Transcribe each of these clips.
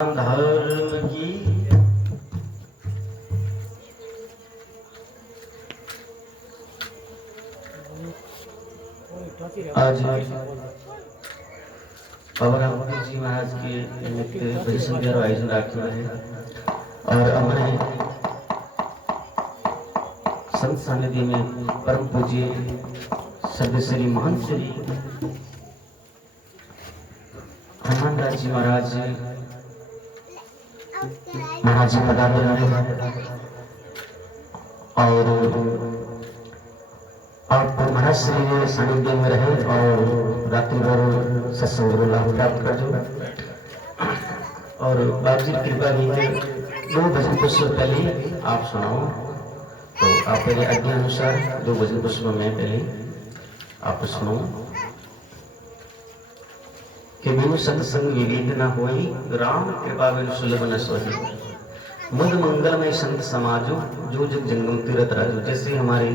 धर्म की आज बाबा रामदेव जी महाराज के निमित्त बड़ी संध्या आयोजन रखा है और हमारे संत सानिध्य में परम पूज्य सर्वश्री महान श्री हनुमानदास जी महाराज जी पधारे और आप महाराज श्री सानिध्य में रहे और रात्रि भर सत्संग लाभ प्राप्त कर जो और बाप जी की कृपा भी है। 2 भजन पुष्प पहले आप सुनाओ तो आप मेरे आज्ञा अनुसार 2 भजन पुष्प में पहले आप सुनो कि बिनु सत्संग विवेक न होई राम कृपा बिनु सुलभ न सोई मुद मंगलमय संत समाजो जो जग जंगम तीरथ राजो। जैसे हमारे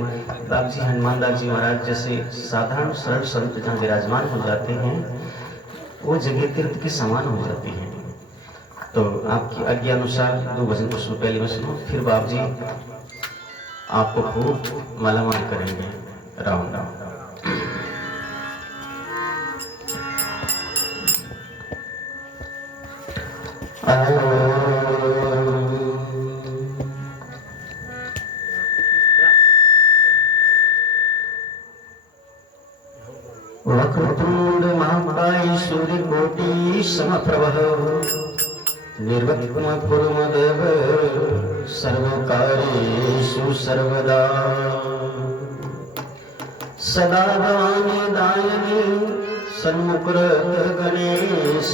बाप जी हनुमानदास जी महाराज जैसे साधारण सरल संत जहाँ विराजमान हो जाते हैं वो जगह तीर्थ के समान हो जाती हैं। तो आपकी आज्ञा अनुसार 2 भजन पुष्प पहले में सुनो, फिर बाप जी आपको खूब मालामाल करेंगे। राम राम वक्रतुंड महाकाय सूर्य कोटि समप्रभ निर्विघ्नं कुरु मदेव सर्वकार्येषु सर्वदा सदा भवानी दायिनी सन्मुखरत गणेश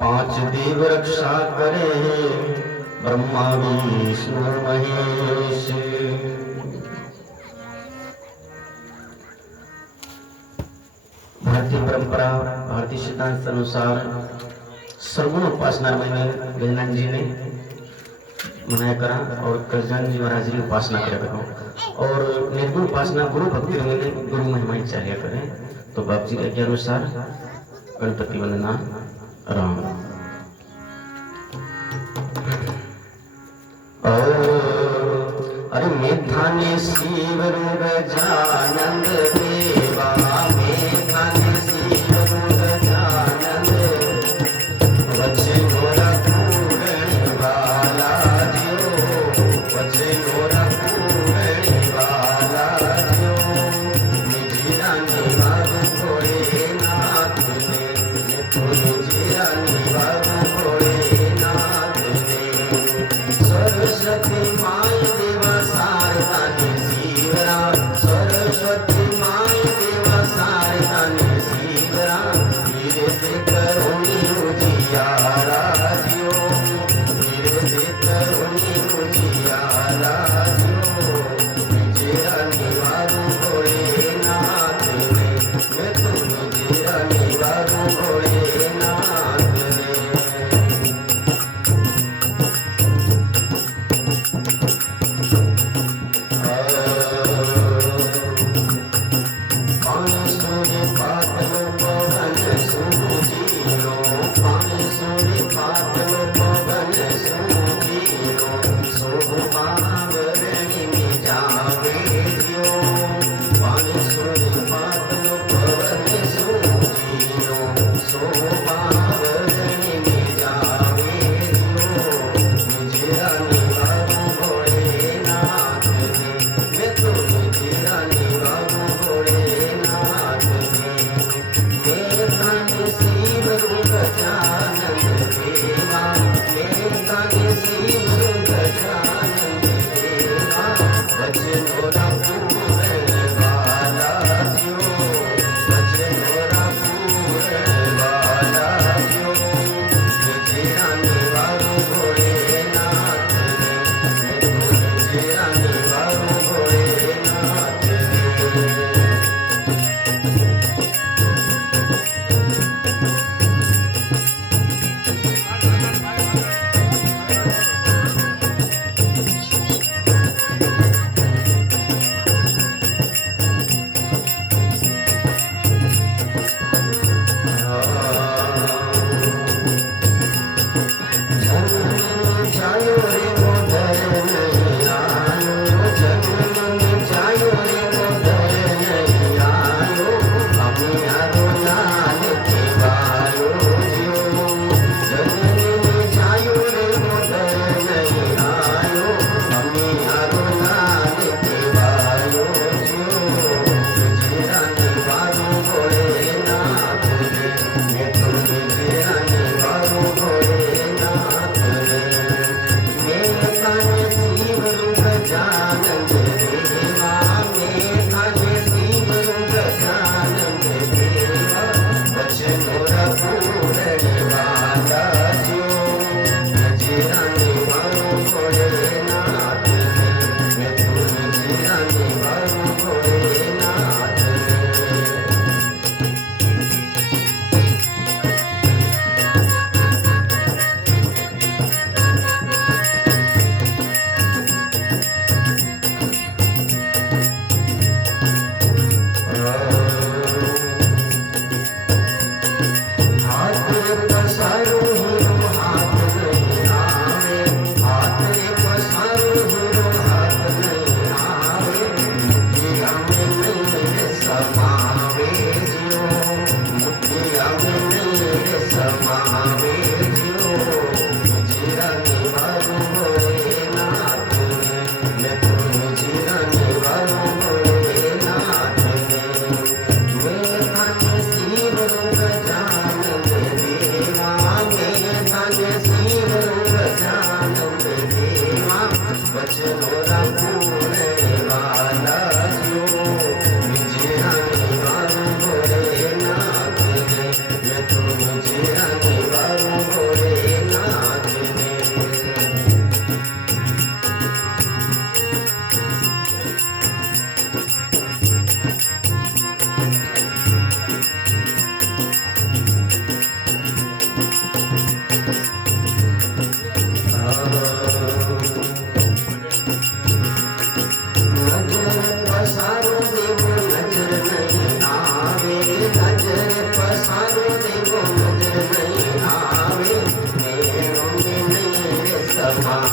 5 देव रक्षा करे ब्रह्मा विष्णु महेश। भारतीय परंपरा भारतीय सिद्धांत अनुसार सर्वगुण उपासना में गजानन जी ने मनाया करा और गजानन जी महाराज की उपासना करा और निर्गुण उपासना गुरु भक्ति में गुरु महिमा चाहिए करें। तो बाप जी के अनुसार गणपति वंदना राम अरे मेधाने शिव रूप जानंद देवा मेधाने शिव रूप जानंद बच्चे मोरा पूरण वाला जो बच्चे मोरा पूरण वाला जो निजी रानी बाबू थोड़े नाथ ने तुझे रानी बाबू थोड़े नाथ ने सरस्वती माई देवा सारदा ने जीवरा सरस्वती माई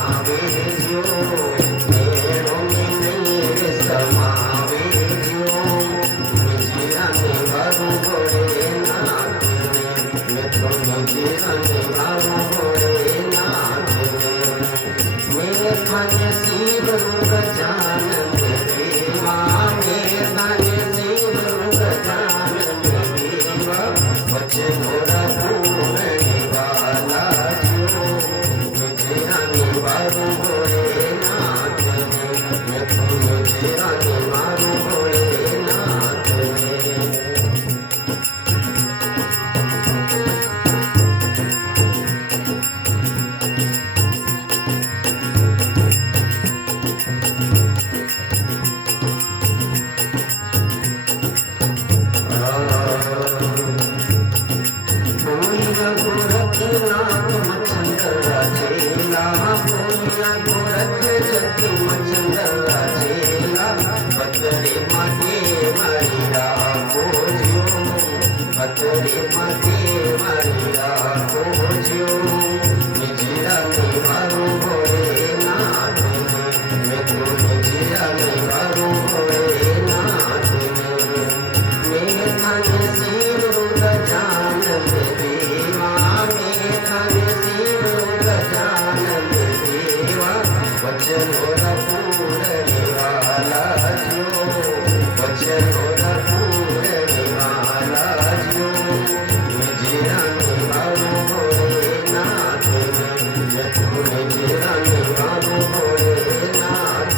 समावे जो मेरो में नहीं समावे जो मिजिरा में बारू गोरे नाथ मैं तो मिजिरा में बारू गोरे नाथ मेरे खाने सीब रूप जानन देवा मेरे खाने सीब रूप जानन देवा बचन होरा पूरने वाला जो मिजिरा में बारू गोरे नाथ मैं तो मिजिरा में बारू गोरे नाथ गोरखनाथ मच्छंदरा चेला बोलिया गोरख जति मच्छंदरा चेला बतरे मागे मरिया बोझियो बतरे मागे मरिया बोझियो मिजिरा में बारू गोरे नाथ मैं तो मिजिरा में बारू गोरे नाथ मेरे खाने सीब रूप जानन देवा मेरे खाने सीब रूप जानन देवा वचन होरा पूरने वाला जो वचन होरा पूरने वाला जो मिजिरा में बारू गोरे नाथ मैं तो मिजिरा में बारू गोरे नाथ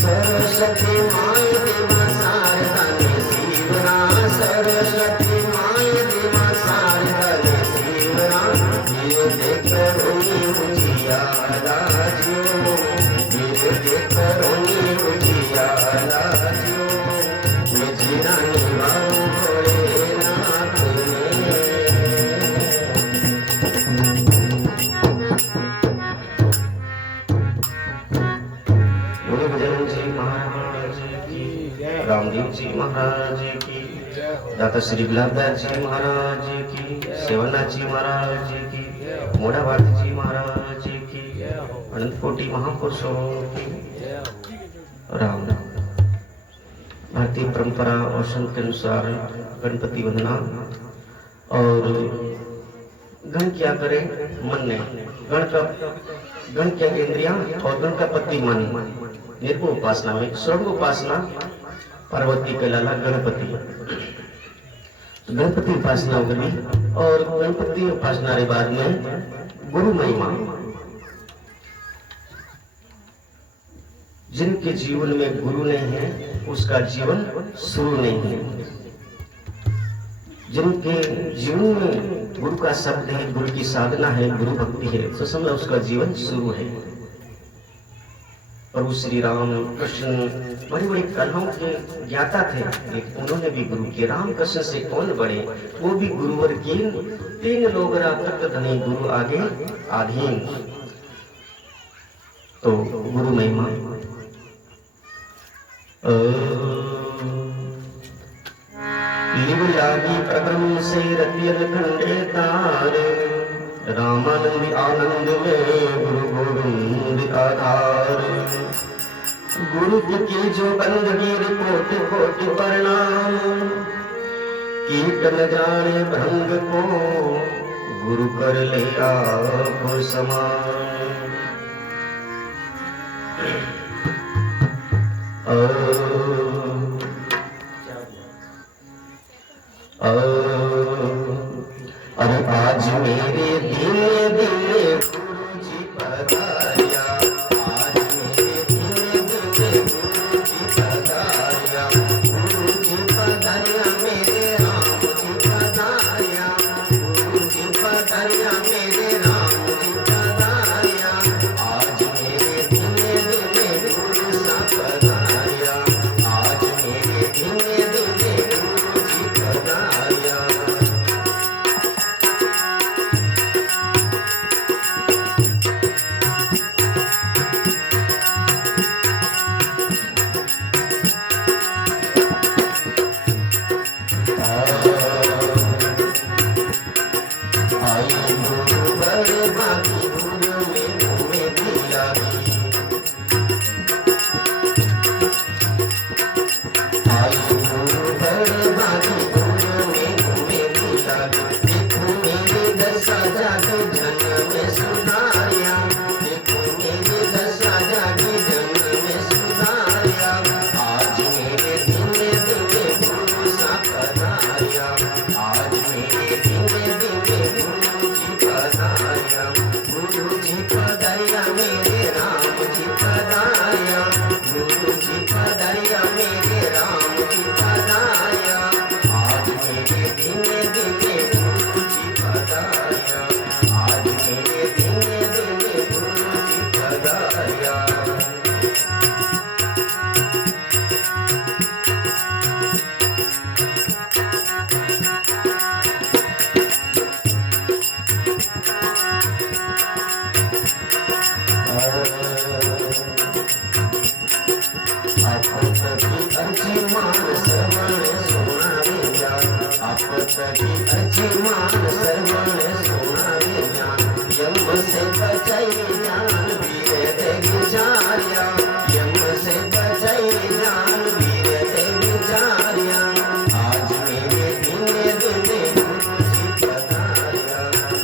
सरस्वती माय देवा शारदा ने शिवरा सरस्वती माय देवा शारदा ने शिवरा ये देख रोनी उजियारा जो ये देख रोनी उजियारा जो मिजिरा ने बारू गोरे नाथ बोले बजरंग जी महाराज की रामदेव जी महाराज की दाता श्री गुलाबदास जी महाराज की सेवनाथ जी महाराज की मोड़ा भारती जी महाराज की अनंत कोटि महापुरुषों की राम राम। भारतीय परंपरा और संत के अनुसार गणपति वंदना और गण क्या करे मन ने गण क्या इंद्रियां और गण का पति मन निर्गुण उपासना में स्वर्ग उपासना पार्वती के लाला गणपति गणपति उपासना करी और गणपति उपासना के बाद में गुरु महिमा जिनके जीवन में गुरु नहीं है उसका जीवन शुरू नहीं है जिनके जीवन में गुरु का शब्द है गुरु की साधना है गुरु भक्ति है तो समझ उसका जीवन शुरू है। प्रभु श्री राम कृष्ण बड़ी बड़ी कलाओं के ज्ञाता थे लेकिन उन्होंने भी गुरु किए। राम कृष्ण से कौन बड़े वो भी गुरुवर की तीन लोग धनी गुरु आगे आधीन। तो गुरु महिमा लागी प्रभु से रतियन खंडे तार रामानंद आनंद में गुरु गोविंद आधार गुरु की जो बंदगी कोटि कोटि प्रणाम कीट न जाने भंग को गुरु कर ले आप समान। अरे आज मेरे दिल गुरु जी पधारिया आज मेरे दिल गुरु जी पधारिया गुरु जी पधारिया मेरे राम जी पधारिया गुरु जी पधारिया मेरे राम जी पधारिया आज मेरे दिल गुरु सा पधारिया आज मेरे दिल गुरु जी पधारिया। आई गुरु बड़े बाकी गुरु में घूमे जन्म में सुधारिया, देखो मेरी दशा जागी जन्म में सुधारिया। आज मेरे धीमे धीमे गुरु सा पधारिया, आज मेरे धीमे धीमे गुरु जी पधारिया। गुरु जी पधारिया मेरे राम जी पधारिया, गुरु जी पधारिया मेरे राम जी पधारिया। आज मेरे धीमे धीमे गुरु जी पधारिया, आज मेरे धीमे धीमे गुरु जी पधारिया। आपकी मान श्रवण सुनावे जान, आपकी मान श्रवण सुनावे जान। यम से बचाई जान वीर देविचार्या, यम से बचाई जान वीर देविचार्या। आज मेरे धीमे धीमे गुरु जी पधारिया,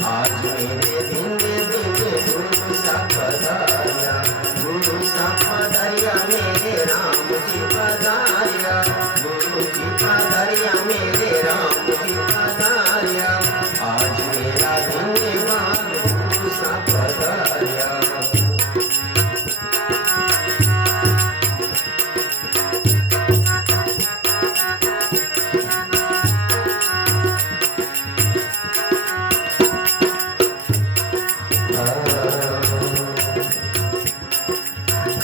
आज मेरे धीमे धीमे गुरु सा पधारिया। गुरु सा पधारिया मेरे राम जी पधारिया, गुरु जी पधारिया मेरे राम जी पधारिया। आज मेरा धन्यवाद गुरु सा पधारिया।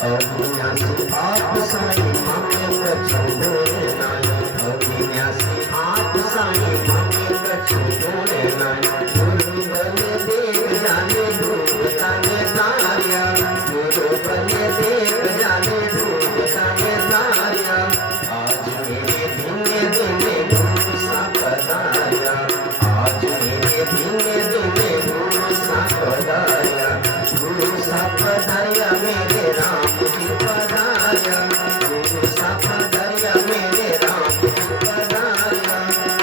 अविनाशी आप साई मामे कछु बोले नाई, अविनाशी आप साई मामे कछु बोले नाई। गुरु बने देख जाने डूबता ने तारिया, गुरु बने देख जाने डूबता ने तारिया। आज मेरे धीमे धीमे गुरु सा पधारिया, आज मेरे धीमे धीमे गुरु सा पधारिया। गुरु सा पधारिया मेरे राम जी पधारिया, गुरु सा पधारिया मेरे राम जी पधारिया।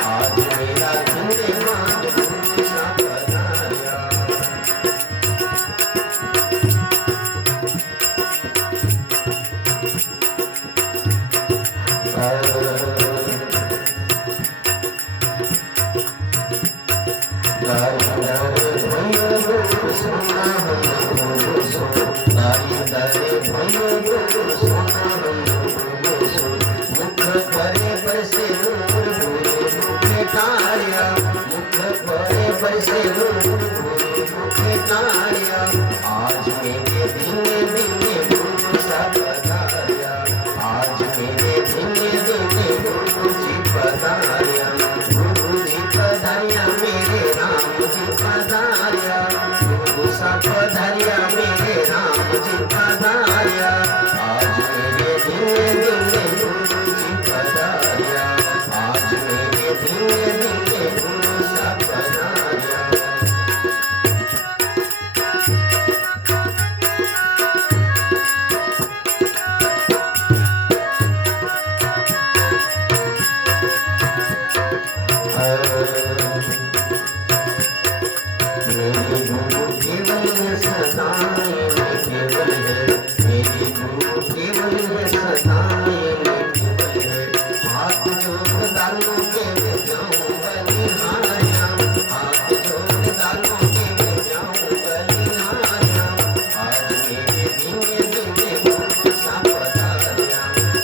आज मेरा धन्यवाद गुरु सा पधारिया। मुख परे बरसे नूर गुरु मुखे तारिया, मुख परे बरसे नूर गुरु मुखे तारिया। आज मेरे धीमे धीमे गुरु सा पधारिया, आज मेरे धीमे धीमे गुरु जी पधारिया। गुरु जी पधारिया मेरे राम जी पधारिया, गुरु सा पधारिया मेरे राम जी पधारिया। आज मेरे धीमे धीमे गुरु जी पधारिया, आज मेरे धीमे धीमे गुरु सा पधारिया। मेरे गुरु केवल है सदाए में केवल है, मेरे गुरु केवल है सदाए में केवल है। हाथ जोड़ डालो के मैं जाऊं बलिहारिया, हाथ जोड़ डालो के मैं जाऊं बलिहारिया। आज मेरे धीमे धीमे गुरु सा पधारिया,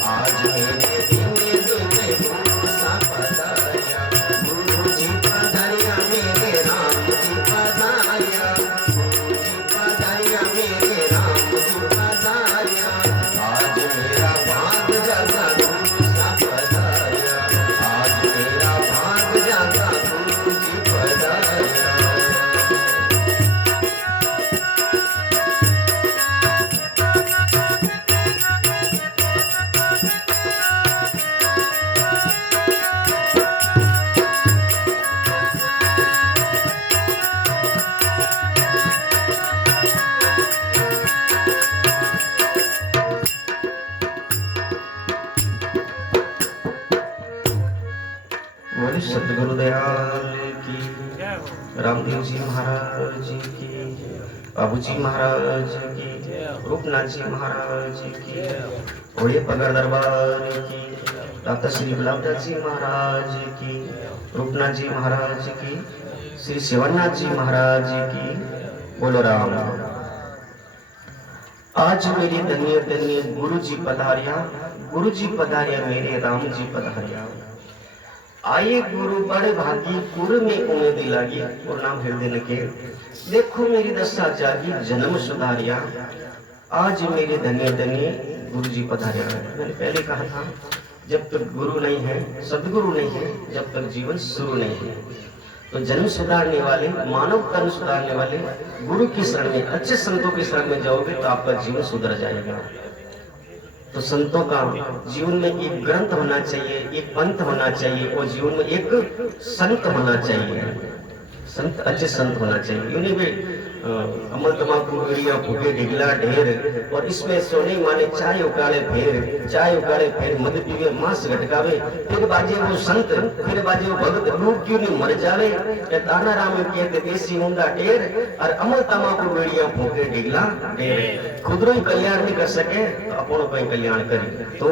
आज मेरे धीमे धीमे गुरु सा पधारिया। गुरु जी पधारिया मेरे राम जी पधारिया, गुरु जी पधारिया मेरे राम जी पधारिया। आज मेरा भाग जागा गुरु सा पधारिया, आज मेरा भाग जागा गुरु जी पधारिया। बोले सतगुरु दयाल की, रामदेव जी महाराज महाराज की, बाबूजी महाराज की, रूपनाथ जी महाराज की, ओढ़े पगड़ दरबार की, दाता श्री गुलाबदास जी महाराज की, रूपनाथ जी महाराज की, श्री शिवनाथ जी महाराज की। बोलो राम। आज मेरे धन्य धन्य गुरु जी पधारिया, गुरु जी पधारिया मेरे राम जी पधारिया। आए गुरु बड़े भागी, गुरु में उम्मीद लागी, और नाम हृदय न के देखो मेरी दशा जागी, जन्म सुधारिया। आज मेरे धन्य धन्य गुरु जी पधारिया। मैंने पहले कहा था, जब तक गुरु नहीं है, सदगुरु नहीं है, जब तक जीवन शुरू नहीं है। तो जन्म सुधारने वाले, मानव तन सुधारने वाले गुरु की शरण में, अच्छे संतों की शरण में जाओगे तो आपका जीवन सुधर जाएगा। तो संतों का जीवन में एक ग्रंथ होना चाहिए, एक पंथ होना चाहिए, और जीवन में एक संत होना चाहिए। संत अच्छे संत होना चाहिए। यूं नहीं अमल तमाकू बीड़ियां फूके ढिगला ढेर, और इसमें सोने माने चाय उकाड़े फेर, चाय उकाड़े फेर मद पीवे मांस घटकावे, फिर बाजे वो संत, फिर बाजे वो भगत, लोग क्यों नहीं मर जावे। ये ताना राम के देसी मुंडा ढेर, और अमल तमाकू बीड़ियां फूके ढिगला ढेर। खुदरो ही कल्याण नहीं कर सके तो अपनों का ही कल्याण करे। तो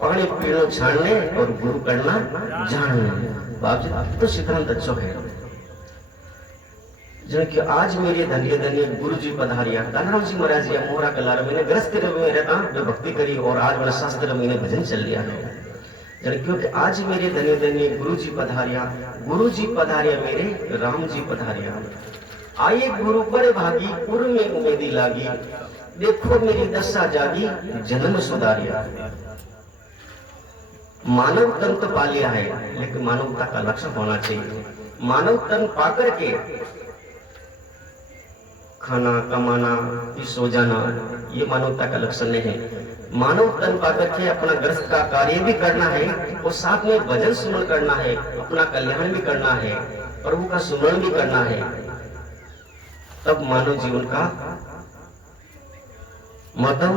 पानी पीनो छाड़ने और गुरु करना जानने। बाबूजी अब तो सिद्धांत अच्छा है। कि आज मेरे धन्य धन्य गुरु जी पधारिया। कान्हाराम जी महाराज जी मोहरा कलार मैंने ग्रस्त में रहता जो भक्ति करी, और आज मैंने शास्त्र मैंने भजन चल लिया है। क्योंकि आज मेरे धन्य धन्य गुरु जी पधारिया, गुरु जी पधारिया मेरे राम जी पधारिया। आए गुरु बड़े भागी, पुर में उम्मीदी लागी, देखो मेरी दशा जागी, जन्म सुधारिया। मानव तन तो पा लिया है, लेकिन मानवता का लक्ष्य होना चाहिए। मानव तन पाकर के खाना कमाना, सो जाना, ये मानवता का लक्षण नहीं है। मानव तन पाकर के अपना ग्रस्त का कार्य भी करना है, और साथ में भजन सुमन करना है, अपना कल्याण भी करना है, प्रभु का सुमरण भी करना है। तब मानव जीवन का महत्व,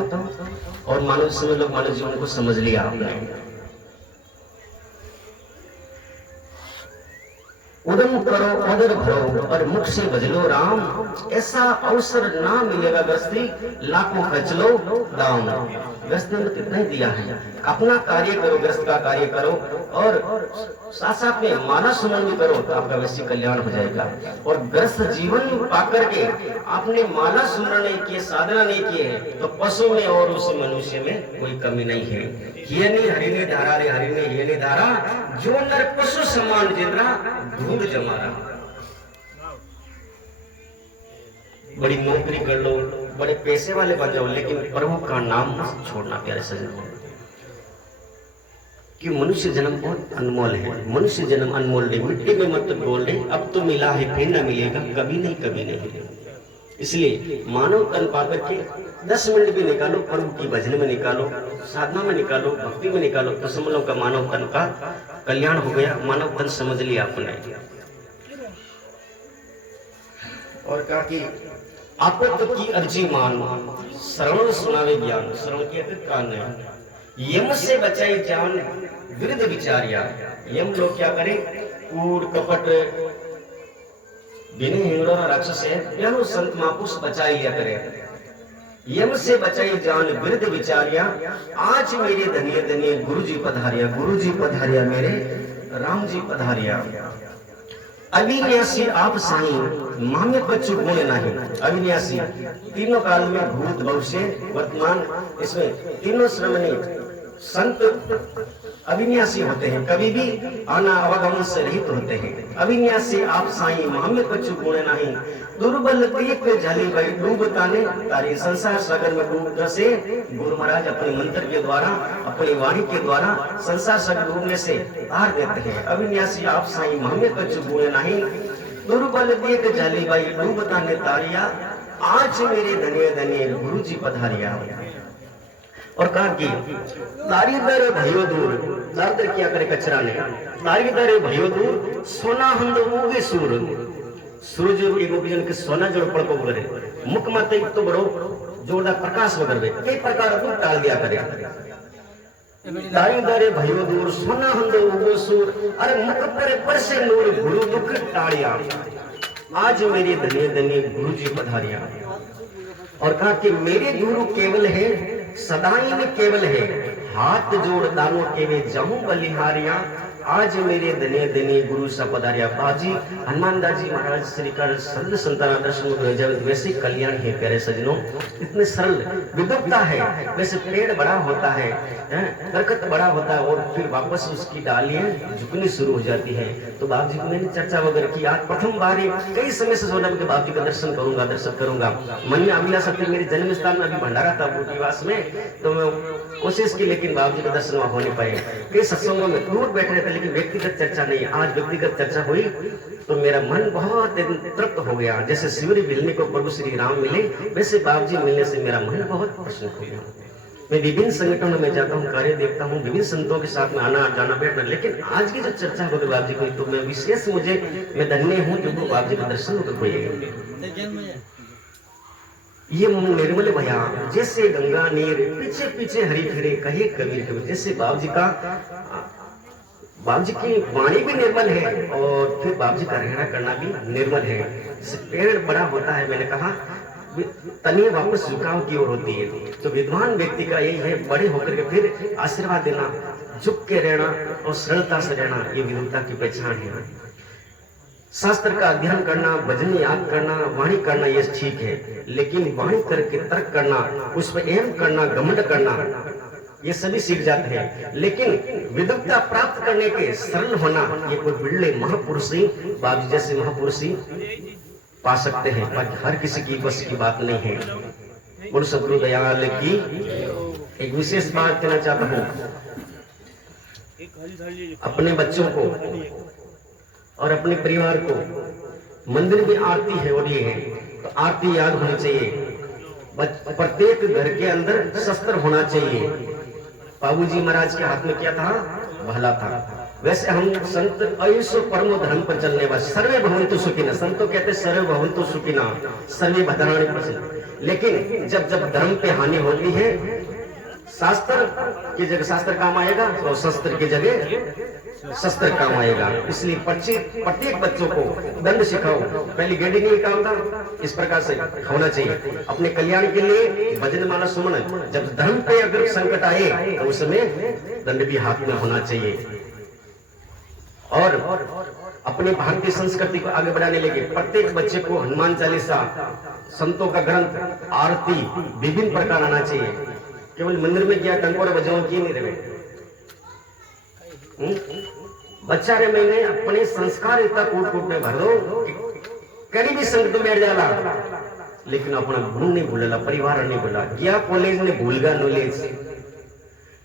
और मानव समय लोग मानव जीवन को समझ लिया आपने। उदम करो उदर भरो, और मुख से भजलो राम, ऐसा अवसर ना मिलेगा गृहस्थी, लाखों खर्च लो दाम। गृहस्थ ने तो कितना ही दिया है। अपना कार्य करो, गृहस्थ का कार्य करो, और साथ साथ में माला सुमन भी करो, तो आपका वैसे कल्याण हो जाएगा। और गृहस्थ जीवन पाकर के आपने माला सुमन नहीं किए, साधना नहीं किए है, तो पशु में और उस मनुष्य में कोई कमी नहीं है। ये नहीं हरिने धारा रे हरिने ये नहीं धारा, जो नर पशु समान जिंद्रा दूध जमारा। बड़ी नौकरी कर लो, बड़े पैसे वाले बन जाओ, लेकिन प्रभु का नाम मत छोड़ना प्यारे सज्जनों। कि मनुष्य जन्म बहुत अनमोल है। मनुष्य जन्म अनमोल नहीं, मिट्टी में मत बोल रहे, अब तो मिला है फिर ना मिलेगा, कभी नहीं कभी नहीं। इसलिए मानव तन पाकर के 10 मिनट भी निकालो, प्रभु की भजन में निकालो, साधना में निकालो, भक्ति में निकालो, तो समझ लो का मानव तन का कल्याण हो गया। मानव तन समझ लिया आपने। और कहा कि आपत की अर्जी मान, श्रवण सुनावे ज्ञान। श्रवण के कान है। यम से बचाई जान, विरुद्ध विचारिया। यम लोग क्या करें, कूड़ कपट बिने हिंगड़ो राक्षस है, ज्ञानो संत महापुरुष बचाई लिया करे। यम से बचाई जान, विरुद्ध विचारिया। आज मेरे धन्य धन्य गुरु जी पधारिया, गुरु जी पधारिया मेरे राम जी पधारिया। अविनाशी आप साई, मामे बच्चों गुण नहीं। अविनाशी तीनों काल में, भूत भविष्य वर्तमान, इसमें तीनों श्रमणी संत अविनाशी होते हैं, कभी भी आना अवगमन से रहित होते हैं। अविनाशी आप साई, मामे बच्चों गुण नहीं। दुर्बल देख झली भाई डूबता ने तारी, संसार सागर में डूबने से गुरु महाराज अपने मंत्र के द्वारा, अपनी वाणी के द्वारा संसार सागर डूबने से तार देते हैं। अविनाशी आप साई, मामे बच्चों गुण नहीं। दुर्बल देख झली भाई डूबता ने तारिया। आज मेरे धन्य धन्य गुरु जी पधारिया। और कहा कि दारिदर भयो दूर, दारिदर क्या करे कचरा ने, दारिदर भयो दूर, सोना हम उगे सूर। सूरज एक विजन के सोना जोड़ पड़को करे, मुख माते तो बड़ो जोरदार प्रकाश वगैरह कई प्रकार को टाल दिया करे। दारिदर भयो दूर, सोना हम उगे सूर, अरे मुख पर से नूर, गुरु मुख टाड़िया। आज मेरे धन्य धन्य गुरु जी पधारिया। और कहा कि मेरे गुरु केवल है, सदाई में केवल है, हाथ जोड़ दानों के वे जाऊं बलिहारिया। आज मेरे धन्य धन्य गुरु सा पधारिया। बाजी हनुमान दास जी महाराज श्री कर सरल संतान दर्शन वैसे कल्याण है प्यारे सजनों, इतने सरल विद्वत्ता है। वैसे पेड़ बड़ा होता है, दरख्त बड़ा होता है और फिर वापस उसकी डालियां झुकनी शुरू हो जाती है। तो बाप जी को मैंने चर्चा वगैरह की। आज प्रथम बार कई समय से सोचा कि बाप जी का दर्शन करूंगा, दर्शन करूंगा। मन में अभिलाषा थी, मेरे जन्म स्थान में अभी भंडारा था निवास में, तो मैं कोशिश की, लेकिन बाप जी का दर्शन हो नहीं पाए। कई सत्संगों में दूर बैठ रहे थे, लेकिन व्यक्तिगत चर्चा नहीं। आज व्यक्तिगत चर्चा हुई तो मेरा मन बहुत तृप्त हो गया। जैसे शिवरी मिलने को प्रभु श्री राम मिले, वैसे बाप जी मिलने से मेरा मन बहुत प्रसन्न हो गया। मैं विभिन्न संगठनों में जाता हूँ, कार्य देखता हूँ, विभिन्न संतों के साथ में आना जाना बैठना, लेकिन आज की जो चर्चा हो गई बाप जी को, तो मैं विशेष मैं धन्य हूँ जो बाप जी का दर्शन हो गए। ये निर्मल भया जैसे गंगा नीर, पीछे पीछे हरी फिरे कहे कबीर कबीर। जैसे बाप जी की वाणी भी निर्मल है और फिर बाप जी का रहना करना भी निर्मल है। जैसे पेड़ बड़ा होता है, मैंने कहा तनिए वापस झुकाव की ओर होती है। तो विद्वान व्यक्ति का यही है, बड़े होकर के फिर आशीर्वाद देना, झुक के रहना और सरलता से रहना, ये विद्वता की पहचान है। शास्त्र का अध्ययन करना, भजन याद करना, वाणी करना ये ठीक है, लेकिन वाणी करके तर्क करना, उस पर एम करना, घमंड करना, ये सभी सीख जाते हैं। लेकिन विद्वत्ता प्राप्त करने के सरल होना, ये कोई बिरले महापुरुष ही, बाबू जैसे महापुरुष ही पा सकते हैं, पर हर किसी की बस की बात नहीं है। बोलो सद्गुरु दयाल की। एक विशेष बात कहना चाहता हूँ, अपने बच्चों को और अपने परिवार को, मंदिर में आरती है और ये है तो आरती याद होनी चाहिए। प्रत्येक घर के अंदर शस्त्र होना चाहिए। बाबूजी महाराज के हाथ में क्या था? भला था। वैसे हम संत आयुष्य परमो धर्म पर चलने वाले, सर्वे भवन्तु सुखिनः, संतों कहते सर्वे भवन्तु सुखिनः, सर्वे भद्राणि पश्यन्तु। लेकिन जब जब धर्म पे हानि होती है, शास्त्र की जगह शास्त्र काम आएगा और शस्त्र की जगह शस्त्र काम आएगा। इसलिए प्रत्येक बच्चों को दंड सिखाओ। पहले गेडी नहीं काम था, इस प्रकार से होना चाहिए अपने कल्याण के लिए। भजन माला सुमन, जब धर्म पे अगर संकट आए तो उस समय दंड भी हाथ में होना चाहिए। और अपने भारतीय संस्कृति को आगे बढ़ाने लगे। प्रत्येक बच्चे को हनुमान चालीसा, संतों का ग्रंथ, आरती विभिन्न प्रकार आना चाहिए। केवल मंदिर में क्या टंकोर बजाओ की नहीं रहे। बच्चा रे मैंने अपने संस्कार इतना कूट कूट में भर दो, कहीं भी संगत में बैठ जाला, लेकिन अपना गुरु नहीं भूलेला, परिवार नहीं भूला, क्या कॉलेज ने भूल गया नॉलेज।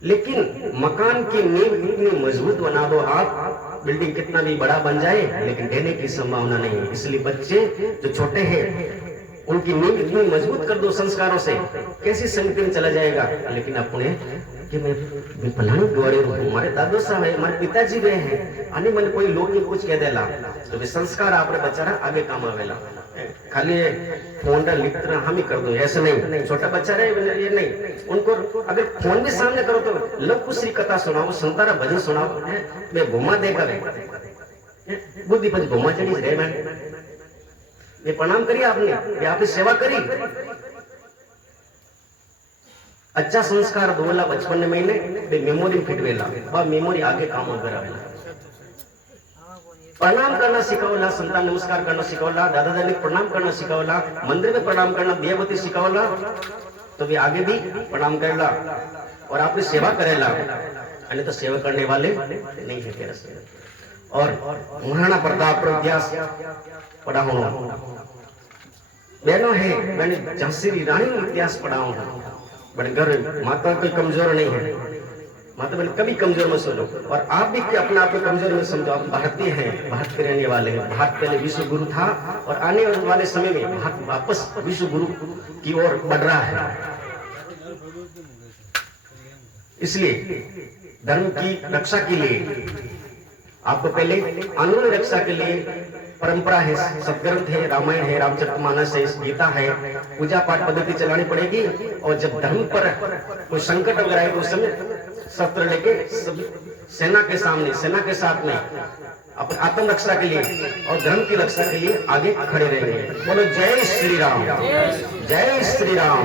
लेकिन मकान की नींव इतनी मजबूत बना दो आप, बिल्डिंग कितना भी बड़ा बन जाए, लेकिन ढहने की संभावना नहीं है। इसलिए बच्चे जो छोटे हैं उनकी नींव इतनी मजबूत कर दो संस्कारों से, कैसी संगति में चला जाएगा। लेकिन अपने कि मैं फलानी गौड़े हमारे दादो साहब है, हमारे पिताजी गए हैं, आने मन कोई लोग नहीं कुछ कह देला, तो वे संस्कार आपने बच्चा आगे काम आवेला। खाली फोन लिखना हम ही कर दो, ऐसे नहीं। छोटा बच्चा रहे ये नहीं, उनको अगर फोन भी सामने करो तो लव कुछ कथा सुनाओ, संतारा भजन सुनाओ, मैं घुमा देगा बुद्धि पर घुमा चढ़ी रहे। मैं प्रणाम करिए आपने, आपकी सेवा करी। अच्छा संस्कार दोला बचपन में मेमोरी फिट वेला, मेमोरी आगे काम करा। प्रणाम करना सिखावला, संतान नमस्कार करना सिखावला, दादा दादी प्रणाम करना सिखावला, मंदिर में प्रणाम करना देवती सिखावला, तो वे आगे भी प्रणाम करेला और आपकी सेवा करेला। अन्य तो सेवा करने वाले नहीं है तेरा से। और महाराणा प्रताप पर इतिहास पढ़ा हूँ, बहनों है, मैंने झांसी की रानी इतिहास पढ़ा हूँ। बड़े गर्व, माता कोई कमजोर नहीं है, माता मैंने कभी कमजोर मत समझो। और आप भी अपना आप कमजोर मत समझो, आप भारतीय हैं, भारत के रहने वाले हैं। भारत पहले विश्व गुरु था और आने वाले समय में भारत वापस विश्व गुरु की ओर बढ़ रहा है। इसलिए धर्म की रक्षा के लिए आपको पहले कानून रक्षा के लिए परंपरा है, सदग्रंथ है, रामायण है, रामचरितमानस है, गीता है, पूजा पाठ पद्धति चलानी पड़ेगी। और जब धर्म पर कोई संकट वगैरह है तो उस समय शस्त्र लेके सेना के सामने, सेना के साथ में अपने आत्म रक्षा के लिए और धर्म की रक्षा के लिए आगे खड़े रहेंगे। बोलो जय श्री राम, जय श्री राम,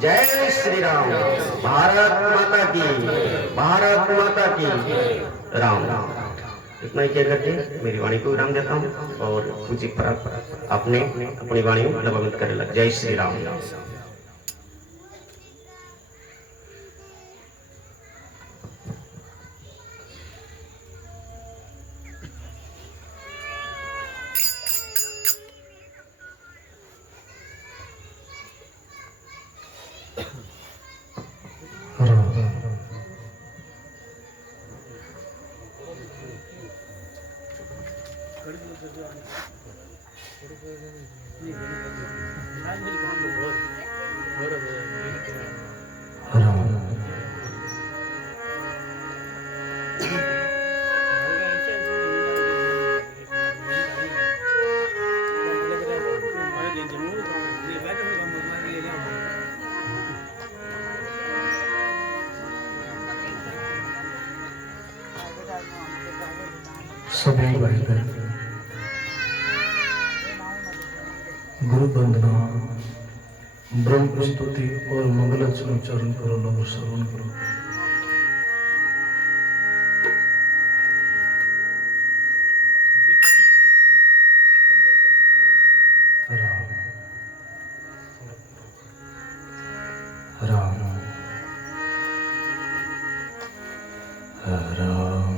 जय श्री राम। भारत माता की, भारत माता की। राम राम। इतना ही कह करके मेरी वाणी को विराम देता हूँ और पूज्य पर आपने अपनी वाणी को नवागत करने लग। जय श्री राम। सभी भाई बहन गुरु वंदना ब्रह्म स्तुति और मंगलाचरण उच्चारण करो, लोग श्रवण करो। राम राम राम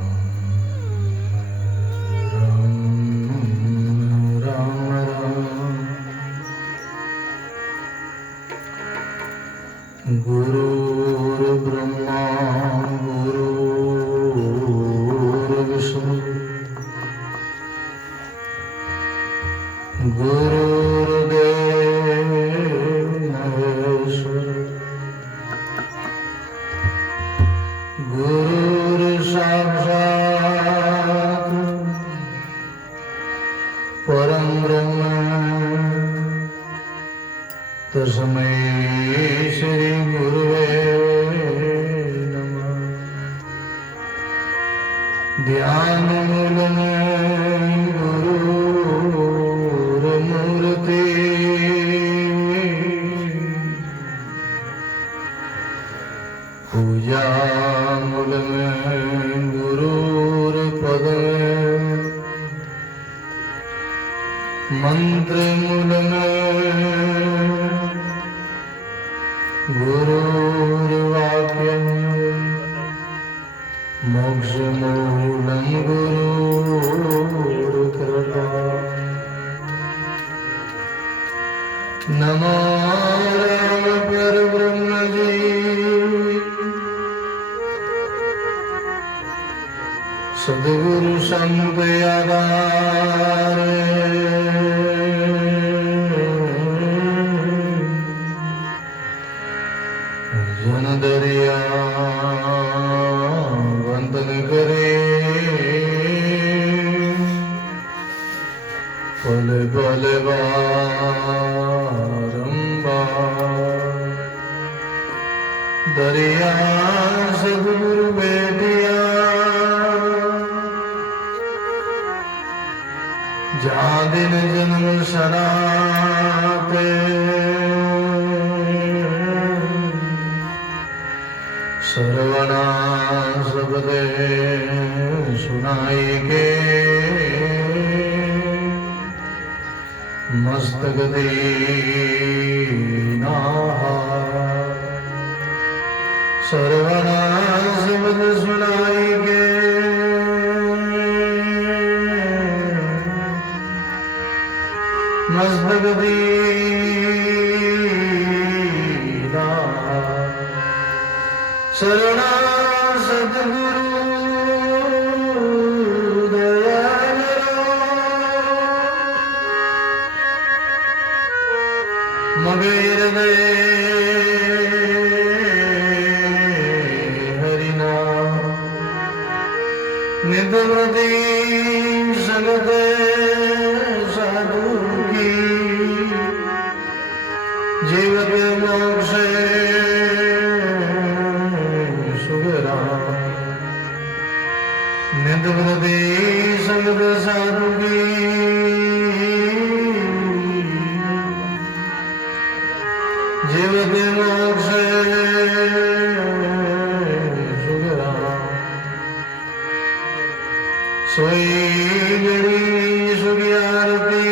गुरुर्ब्रह्मा गुरुर्विष्णु गुरुर्देव महेश्वर गुरुर्साक्षात् परम ब्रह्म तस्मै श्री गुरुवे नमः। ध्यान मूल गुरुर्मूर्ति पूजा मूल गुरुर्पद मंत्र मूल गुरुर्वाक्यं मोक्षमूलं गुरुर्कृपा। नमो राम परब्रह्मजी सद्गुरु संत आधार जन दरिया वंदन करे पल पल बारंबार दरिया सद्गुरु बेटिया जहाँ दिन जन्म सनाते सर्वना सबदे सुनाई के मस्तक दीना सर्वना सबद सुनाई के मस्तक दीना शरणा सद्गुरु दयाल मगे हृदय हरिनाम निधि संगत साधु की जीवत मोक्ष निध प्रदेश साधु की जीवते मोक्ष सुखराम सोई जड़ी सुखी आरती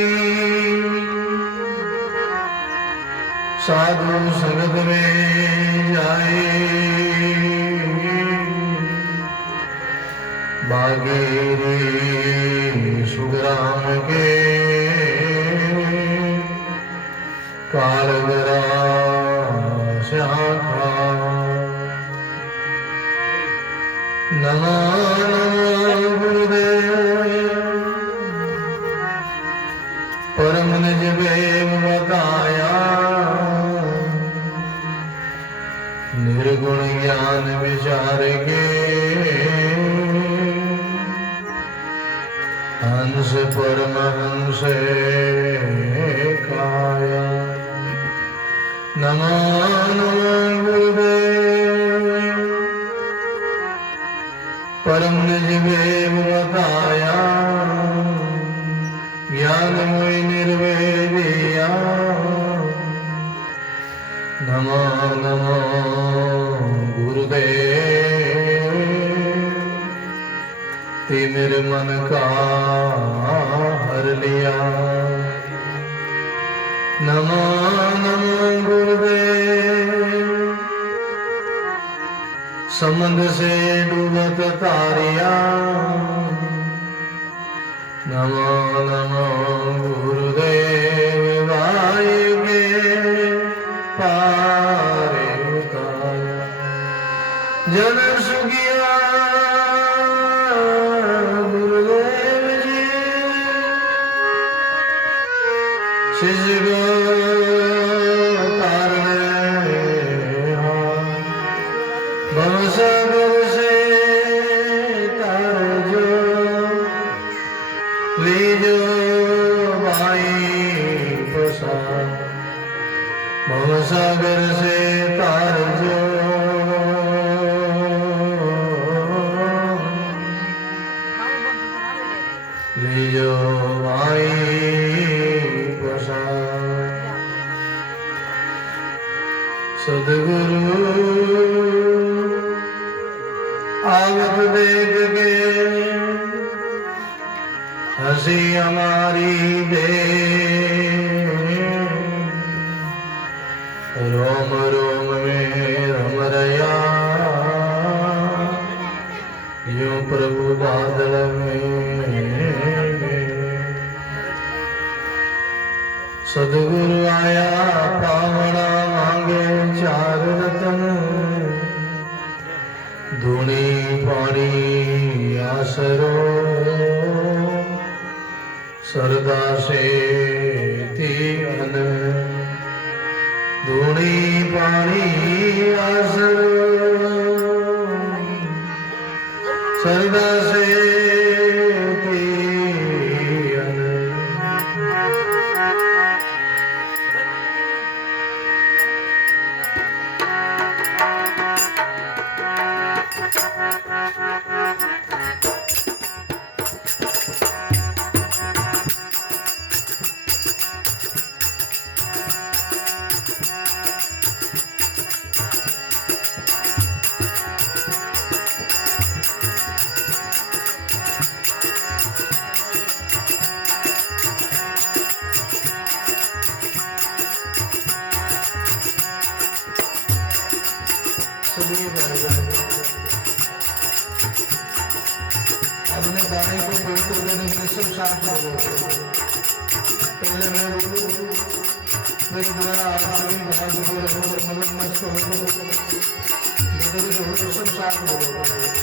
साधु संगत में जाए बागेरी सुखराम के कालगरा शाखा नमो नमो गुरुदेव परम निज वेद बताया निर्गुण ज्ञान विचार के हंस परमहंस काया नमो नमो गुरुदेव परम निज वेद बताया ज्ञान मोहि निर्वेदिया नमो नमो गुरुदेव ते मेरे मन का हर लिया नमो नमो गुरुदेव समंद से डूबत तारिया नमो नमो गुरुदेव भाई के पारे उतारा जन्म सुखिया गुरुदेव जी शिष्य को तारने भवसागर से तार जो लीजो भाई प्रसाद भवसागर से तार जो लीजो भाई प्रसाद सदगुरु आवत देख के हंसी हमारी दे रोम रोम में रम रया यूं प्रभु बादल में सदगुरु आया पावना मांगे चार रतन धूनी पानी आसरो सरदा से तीन धूनी पानी आसरो सरदा से तीन अपने गाने को पवित्र करने के लिए सब साथ लोगों पहले मैं बोलूं मेरे द्वारा आप सभी भाग हो रहे हो मतलब मस्त हो बदल हो सब साथ लोगों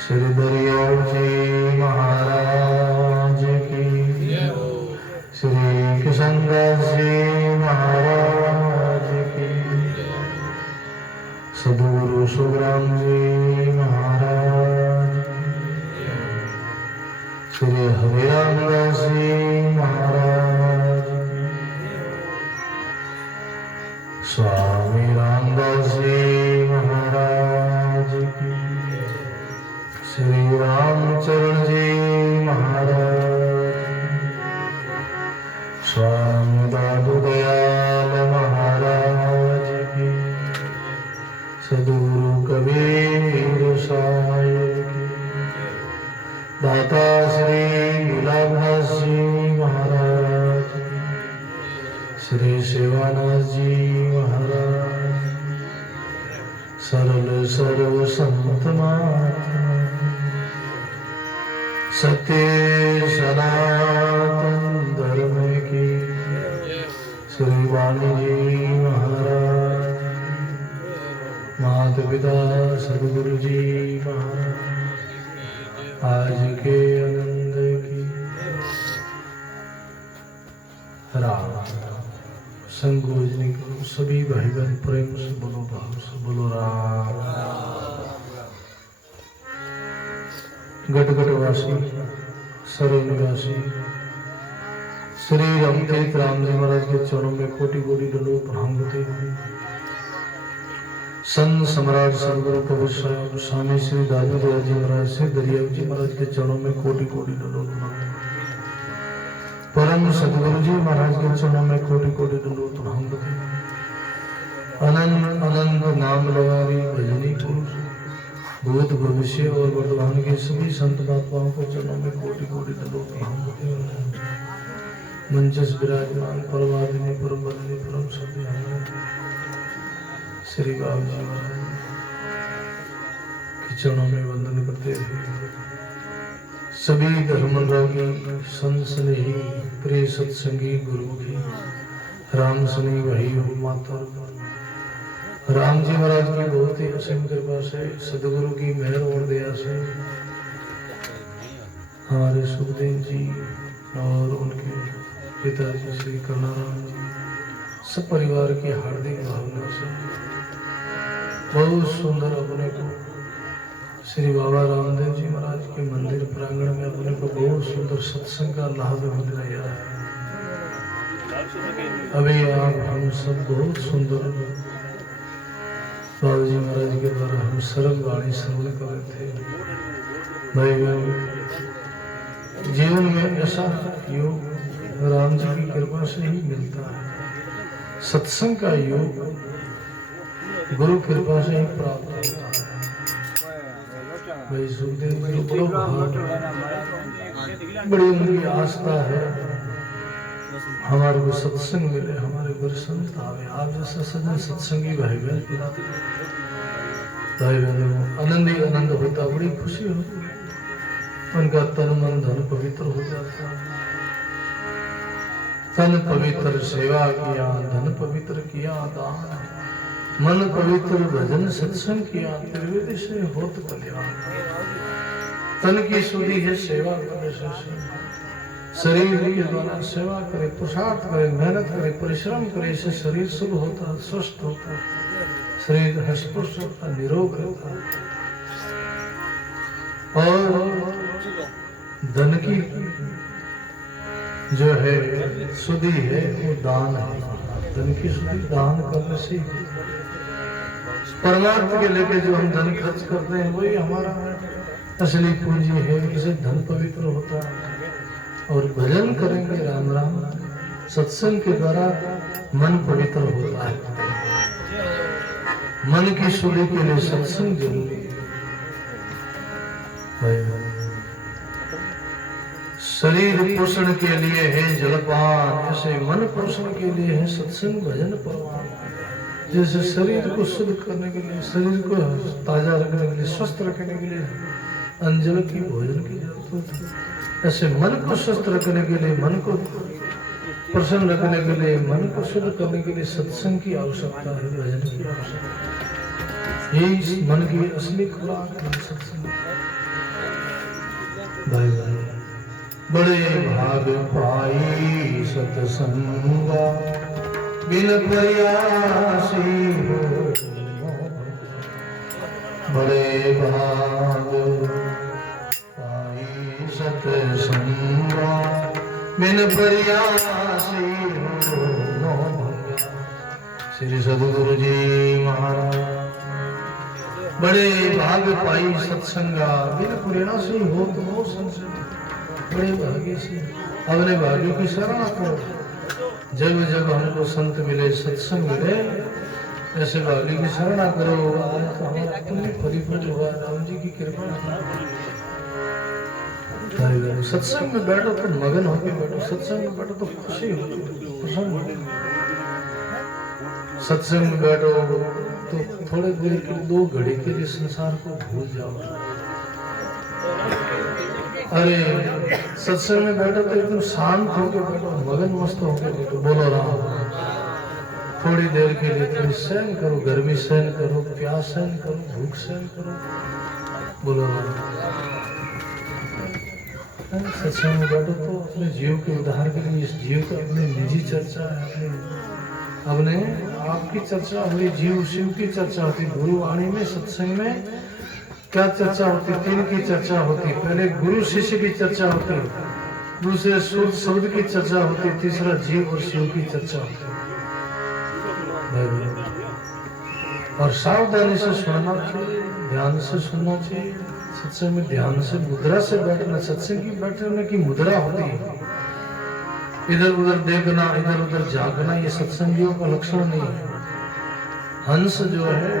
श्री दरियाव जी महाराज की, श्री किशनदास जी महाराज की, सदगुरु सुग्राम जी महाराज की, श्री हरिरामदास जी महाराज की, स्वामी रामदास जी महाराज की, श्री रामचरण जी महाराज की, स्वामी दादू दयाल महाराज की, सदगुरु कबीर साहिब की, दाता श्री गुलाबदास जी महाराज की, श्री सेवानाथ जी महाराज, सरल सर्व संत महात्मा, सत्य सनातन धर्म की, श्री वाणी जी महाराज, माता पिता सदगुरु जी महाराज, आज के आनंद की राम संगोजनी को सभी भाई बहन प्रेम से बोलो, भाव से बोलो राम। गटगटवासी सरे निवासी श्री रामतीर्थ राम जी महाराज के चरणों में कोटि कोटि दंडवत प्रणाम करते हुए संत सम्राट सदगुरु कबीर साहब स्वामी श्री दादू दयाल जी महाराज से दरियाव जी महाराज के चरणों में कोटि कोटि दंडवत प्रणाम, परम सदगुरु जी महाराज के चरणों में कोटि कोटि दंडवत प्रणाम करते हुए अनंत अनंत नाम लगारी भजनी पुरुष भूत भविष्य और वर्तमान के सभी संत महात्माओं को चरणों में कोटि कोटि दंडवत प्रणाम करते हुए मंचस विराजमान परमादिनी परम बदनी परम सत्य श्री बाबू जी महाराज के चरणों में वंदन करते हुए सभी धर्मरागी संत स्नेही प्रिय सत्संगी गुरु की राम स्नेही भाई हो माता राम जी महाराज की बहुत ही असीम कृपा से सदगुरु की मेहर और दया से हमारे सुखदेव जी और उनके पिताजी श्री करुणाराम जी सब परिवार की हार्दिक भावना से बहुत सुंदर अपने को श्री बाबा रामदेव जी महाराज के मंदिर प्रांगण में अपने को बहुत सुंदर सत्संग का लाभ मिल रहा है। अभी आप हम सब बहुत सुंदर बाबा जी महाराज के द्वारा हम सरल वाणी श्रवण कर रहे थे। भाई जीवन में ऐसा योग राम जी की कृपा से ही मिलता है, सत्संग का योग गुरु कृपा से ही प्राप्त होता है। भाई सुखदेव जी को बड़ी उनकी आस्था है हमारे को सत्संग मिले, हमारे गुरु संत आवे, आप जैसा सजन सत्संगी भाई बहन भाई बहनों आनंद ही आनंद होता, बड़ी खुशी होती, उनका तन मन धन पवित्र हो जाता है। तन पवित्र सेवा किया, धन पवित्र किया दान, मन पवित्र भजन सत्संग किया, त्रिवेदी से होत कल्याण। तन की शुद्धि है सेवा करने से, शरीर के द्वारा सेवा करे, पुरुषार्थ करे, मेहनत करे, परिश्रम करे, इससे शरीर शुभ होता, स्वस्थ होता, शरीर हष्टपुष्ट होता, निरोग रहता। और धन की जो है शुद्धि है वो दान है, धन की शुद्धि दान करने से परमार्थ के लेके जो हम धन खर्च करते हैं वही हमारा असली पूंजी है, इससे धन पवित्र होता है। और भजन करेंगे राम राम सत्संग के द्वारा मन पवित्र होता है। मन की शुद्धि के लिए सत्संग जरूरी है। शरीर पोषण के लिए है जलपान, ऐसे मन पोषण के लिए है सत्संग भजन परवान। जैसे शरीर को शुद्ध करने के लिए, शरीर को ताजा रखने के लिए, स्वस्थ रखने के लिए अंजल की भोजन की जरूरत होती है, ऐसे मन को स्वस्थ रखने के लिए, मन को प्रसन्न रखने के लिए, मन को शुद्ध करने के लिए सत्संग की आवश्यकता है, भजन की आवश्यकता है। यही मन की असली खुराक है सत्संग। भाई भाई बड़े भाग पाई सतसंगा बिन प्रयासी हो, बड़े भाग पाई सतसंगा बिन प्रयासी हो। श्री सद्गुरु जी महाराज बड़े भाग पाई सत्संगा बिन प्रयासी हो, तो वो संसद बड़े भाग्य से अपने भाग्य की सराहना करो। जब जब हमको संत मिले सत्संग मिले ऐसे भाग्य की सराहना करो। आज तो हमारा पुण्य परिपूर्ण हुआ, राम जी की कृपा। सत्संग में बैठो तो मगन होके बैठो, सत्संग में बैठो तो खुशी हो, प्रसन्न हो। सत्संग में बैठो तो थोड़े देर के 2 घड़ी के लिए संसार को भूल जाओ। अरे सत्संग में बैठो तो एकदम शांत होकर बैठो, मगन मस्त होकर बैठो, बोलो राम। थोड़ी देर के लिए थोड़ी सहन करो, गर्मी सहन करो, प्यास सहन करो, भूख सहन करो, बोलो राम। सत्संग में बैठो तो अपने जीव के उद्धार के लिए, इस जीव का अपनी निजी चर्चा है, अपने आपकी चर्चा हुई, जीव शिव की चर्चा होती। गुरु वाणी में सत्संग में क्या चर्चा होती? 3 की चर्चा होती। पहले गुरु शिष्य की चर्चा होती, दूसरे शुद्ध शब्द की चर्चा होती, तीसरा जीव और शिव की चर्चा होती। और सावधानी से सुनना चाहिए, ध्यान से सुनना चाहिए। सत्संग में ध्यान से मुद्रा से बैठना, सत्संग की बैठने की मुद्रा होती है। इधर उधर देखना, इधर उधर जागना, ये सत्संगियों का लक्षण नहीं है। हंस जो है,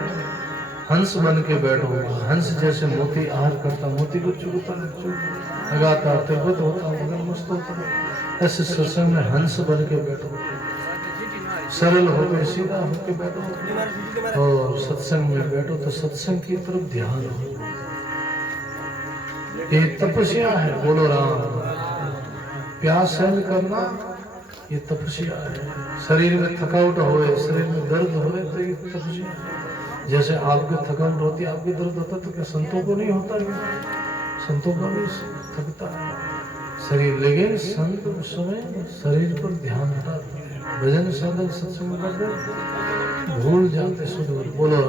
हंस बन के बैठो। हंस जैसे मोती आहार करता, मोती को चुगता लगाता, तिरपत होता, मगर मस्त होता। ऐसे सत्संग में हंस बन के बैठो, सरल होकर सीधा होकर बैठो। और सत्संग में बैठो तो सत्संग की तरफ ध्यान हो। ये तपस्या है, बोलो राम। प्यास सहन करना ये तपस्या है। शरीर में थकावट होए, शरीर में दर्द होए तो ये तपस्या है। जैसे आपके थकावट होती है, आपके दर्द होता है, तो क्या संतों को नहीं होता है? संतों का भी थकता है शरीर, लेकिन संत उस समय शरीर पर ध्यान हटाते हैं। भजन साधन सत्संग करते भूल जाते सुधूर, बोलो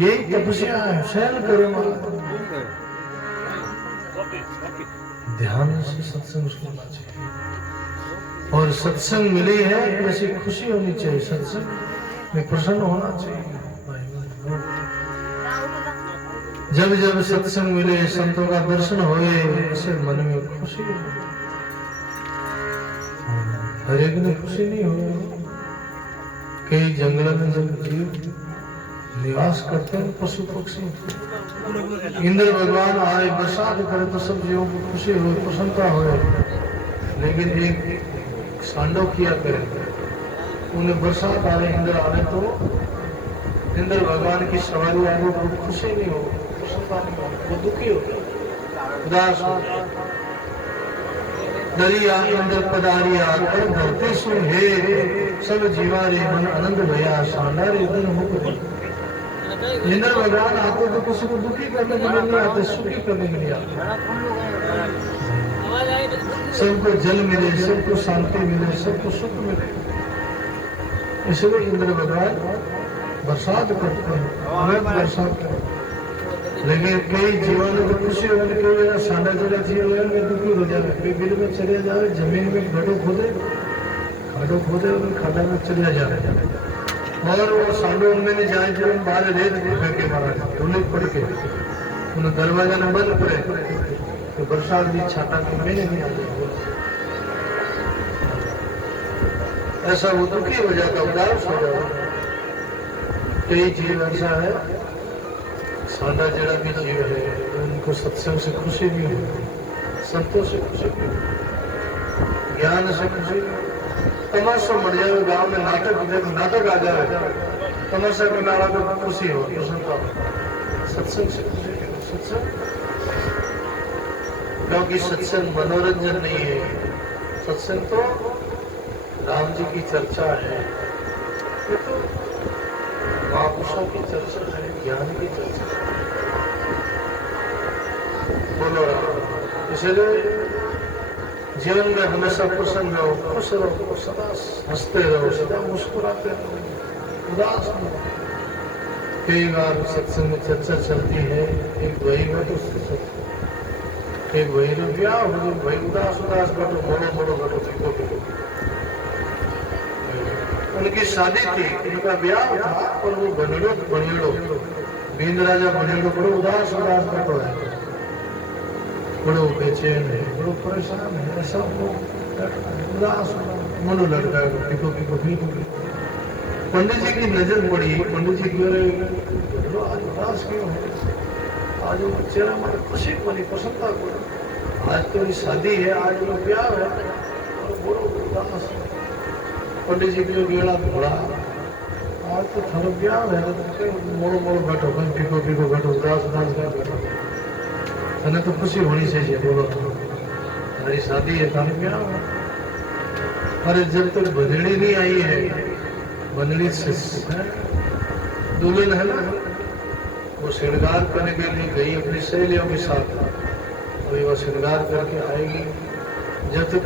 यही तपस्या है। सहन करो, ध्यान से सत्संग सुनना चाहिए। और सत्संग मिली है ऐसी खुशी होनी चाहिए, सत्संग में प्रसन्न होना चाहिए। जब जब सत्संग मिले, संतों का दर्शन होए, ऐसे मन में खुशी हो। हर एक ने खुशी नहीं हो। कई जंगलों में जब जीव निवास करते हैं, पशु पक्षी, इंद्र भगवान आए बरसात करे तो सब जीवों को खुशी हो, प्रसन्नता हो। लेकिन एक सांडव किया करे, उन्हें बरसात आए, इंद्र आए तो इंद्र भगवान की सवारी आए, वो खुशी नहीं हो, प्रसन्नता नहीं हो, वो दुखी हो, उदास हो। दरिया इंद्र पदारिया कर धरती सुन हे, सब जीवा रे मन आनंद भया, सांडा रे दिन हो। इंद्र भगवान आते तो किसी को दुखी करने के लिए नहीं आते, सुखी करने के लिए आते। सबको जल मिले, सबको शांति मिले, सबको सुख मिले, इसलिए इंद्र भगवान बरसात करते हैं, हमें बरसात करते। लेकिन कई जीवन में खुशी हो गई, कई जगह सादा जगह जीव में दुखी हो जाए, कई बिल में चले जाए, जमीन में गड्ढो खोदे और खादा में चले जाए, और वो सांडो उनमें नहीं जाए, जब बाहर रेत फेंके मारा ढूंढे पड़ के उन्हें दरवाजा न बंद पड़े तो बरसात भी छाता के मैंने नहीं आते। ऐसा वो दुखी हो जाता, उदास हो जाता। कई जीव ऐसा है, सादा जड़ा भी जीव है, उनको सत्संग से खुशी भी होती, संतों से खुशी भी होती, ज्ञान से खुशी। तमाशा मर जाए गांव में, नाटक आ जाए, तमाशा के नारा को खुशी हो, प्रसन्नता हो। सत्संग से खुशी, सत्संग, क्योंकि सत्संग मनोरंजन नहीं है, सत्संग तो राम जी की चर्चा है, तो महापुरुषों की चर्चा है, ज्ञान की चर्चा है। बोलो इसलिए जीवन में हमेशा प्रसन्न रहो, खुश रहो, सदा हंसते रहो, सदा मुस्कुराते रहो, उदास न हो। कई बार सत्संग में चर्चा चलती है, एक वही घटो एक वही जो ब्याह हो जो भाई उदास उदास घटो मोड़ो मोड़ो घटो देखो देखो। उनकी शादी थी, उनका ब्याह था, और वो बनेड़ो बीन राजा बनेड़ो बड़ो उदास उदास घटो है, बड़ो बेचैन है, बड़ो परेशान है, ऐसा वो उदास मनो लग रहा है पिको पंडित जी की नजर पड़ी, पंडित जी की आज उदास क्यों है, आज वो चेहरा हमारे खुशी बनी प्रसन्नता को, आज तो शादी है, आज वो ब्याह है और बड़ो उदास है। पंडित जी की गेड़ा घोड़ा आज तो थारो ब्याह है, मोड़ो मोड़ो बैठो पिको बैठो उदास उदास बैठो, तने तो खुशी होनी चाहिए, बोलो हमारी शादी है, थारो ब्याह है। अरे जब तक बंधड़ी नहीं आई है, बंधड़ी से दुल्हन है ना, वो श्रृंगार करने के लिए गई अपनी सहेलियों के साथ, अभी वो श्रृंगार करके आएगी, जब तक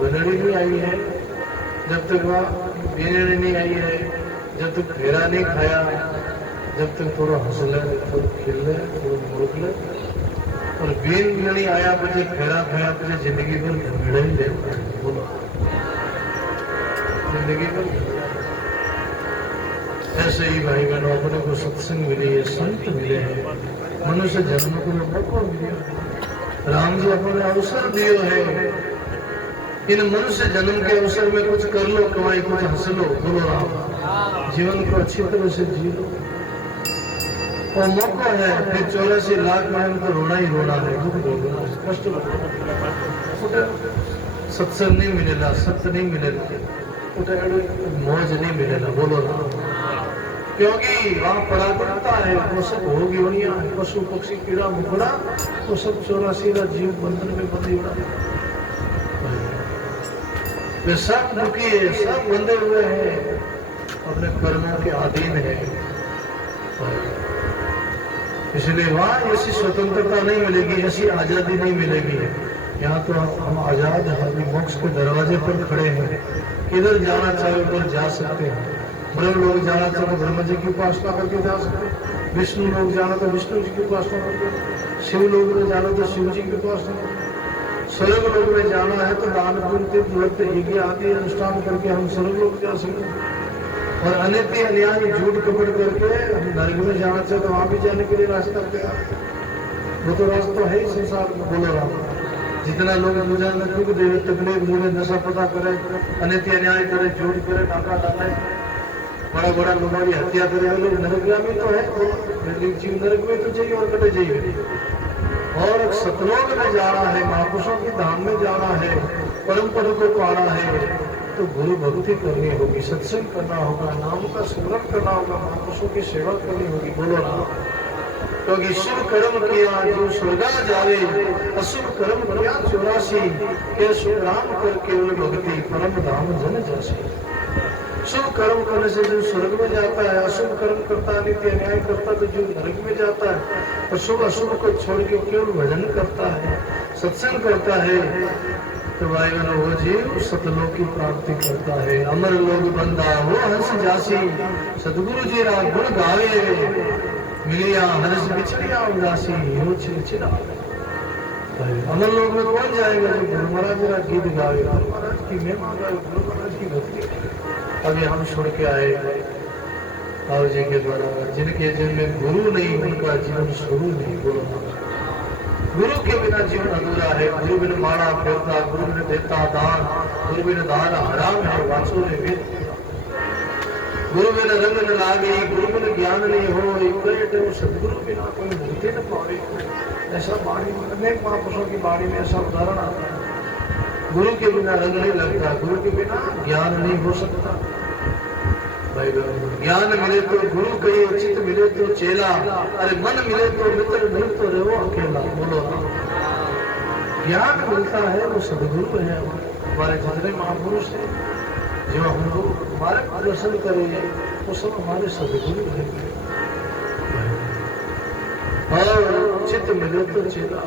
बंधड़ी नहीं आई है, जब तक वह बेनड़ी नहीं आई है, जब तक फेरा नहीं खाया, जब तक थोड़ा हंस ले, थोड़ा खिल ले, थोड़ा मुड़क ले, और बेन नहीं आया मुझे फेरा खाया मुझे जिंदगी भर झगड़ा ही लेता है, बोलो जिंदगी भर। ऐसे ही भाई बहनों अपने को सत्संग मिली है, संत मिले हैं, मनुष्य जन्म को मौका मिले, राम जी अपने अवसर दियो है, इन मनुष्य जन्म के अवसर में कुछ कर लो, कमाई कुछ हंस लो, बोलो राम, जीवन को अच्छी तरह से जी लो, और मौका है, फिर 84 लाख में तो रोना ही रोना है, दुख होगा, कष्ट होगा, सत्संग नहीं मिलेगा, सत्य नहीं मिलेगा, मौज नहीं मिलेगा, बोलो राम, क्योंकि वहाँ पराधीनता है, वो सब भोग योनियां है, पशु पक्षी कीड़ा मकोड़ा, वो सब 84 जीव बंधन में बंधी उड़ा, वे सब दुखी है, सब बंधे हुए हैं, अपने कर्मों के अधीन है, इसलिए वहाँ ऐसी स्वतंत्रता नहीं मिलेगी, ऐसी आजादी नहीं मिलेगी। यहाँ तो हम आजाद हैं, मोक्ष के दरवाजे पर खड़े हैं, किधर जाना चाहे उधर जा सकते हैं, ब्रह्म लोग जाना चाहे ब्रह्म जी की उपासना करके जा सकते हैं, विष्णु लोग जाना तो विष्णु जी की उपासना करके, शिव लोग में जाना तो शिव जी की उपासना करके, स्वर्ग लोग में जाना है तो दान पुण्य यज्ञ आदि अनुष्ठान करके हम स्वर्ग लोग जा सकते हैं, और अनित्य अन्याय झूठ कपट करके हम नरक में जाना चाहे तो वहां भी जाने के लिए रास्ता तैयार, वो तो रास्ता है ही संसार में, बोलो राम। जितना लोग पूजा में दुख दे, तकलीफ मुझे नशा पता करे, अनित्य अन्याय करे, झूठ करे, डाका डाले, बड़ा बड़ा लोगों की हत्या करे, लोग नरकगामी तो है, और जीव नरक में तो चाहिए और कटे चाहिए, और सतलोक में जाना है, महापुरुषों की धाम में जाना है, परम पद को पाना है, तो गुरु भक्ति करनी होगी, सत्संग करना होगा, नाम का स्मरण करना होगा, महापुरुषों की सेवा करनी होगी, बोलो ना, क्योंकि शुभ कर्म किया जो स्वर्गा जावे, अशुभ कर्म किया 84 के शुभ राम कर केवल भक्ति परम धाम जन जासी। शुभ कर्म करने से जो स्वर्ग में जाता है, अशुभ कर्म करता है, नित्य अन्याय करता तो जो नरक में जाता है, और शुभ अशुभ को छोड़ के केवल भजन करता है, सत्संग करता है, तो भाई बहनों वो जीव सतलोक की प्राप्ति करता है। अमर लोग बंदा वो हंस जासी, सतगुरु जी रा गुण गावे, मिलिया हर्ष बिछड़िया उदासी, हो चिड़चिड़ा। अमर लोग में कौन जाएगा जो गुरु महाराज मेरा गीत गावे, गुरु महाराज की महिमा गावे, गुरु महाराज की भक्ति। अभी हम सुन के आए बाबू जी के द्वारा, जिनके जीवन में गुरु नहीं उनका जीवन शुरू नहीं, बोलो गुरु के बिना जीवन अधूरा है, गुरु बिन माड़ा फेरता, गुरु बिन देता दान, गुरु बिन दान हराम है, वासो ने वेद, गुरु बिन रंग न लागे, गुरु बिन ज्ञान नहीं हो, सदगुरु बिना कोई मुक्ति न पावे। ऐसा बाणी में अनेक महापुरुषों की बाणी में ऐसा उदाहरण आता है, गुरु के बिना रंग नहीं लगता, गुरु के बिना ज्ञान नहीं हो सकता। भाई ज्ञान मिले तो गुरु कही, चित मिले तो चेला, अरे मन मिले तो मित्र, नहीं तो रहो अकेला, बोलो ज्ञान मिलता है वो सदगुरु है। हमारे जितने महापुरुष हैं जो हम लोग हमारे दर्शन करेंगे वो सब हमारे सदगुरु हैं। और चित्त मिले तो चेला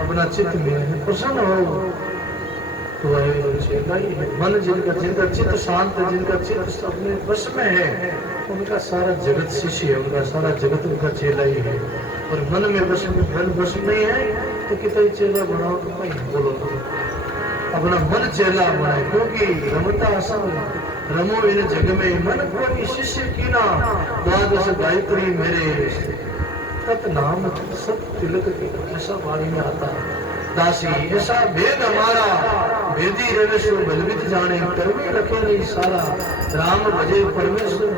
अपना चित्त में प्रसन्न हो तो वह चेला ही है। मन जिनका चित्त शांत है, जिनका चित्त अपने वश में है, उनका सारा जगत शिष्य है, उनका सारा जगत उनका चेला ही है। और मन में वश नहीं है तो कितना चेला बनाओ तो भाई बोलो तो अपना मन चेला बनाए, क्योंकि रमता संग रमो इन जग में मन कोई शिष्य की ना द्वादश गायत्री मेरे तत् नाम सब तिलक की। ऐसा वाणी में आता दासी ऐसा भेद हमारा वेदी रवेश्वर बलवित जाने कर्मे रखे नहीं सारा। राम भजे परमेश्वर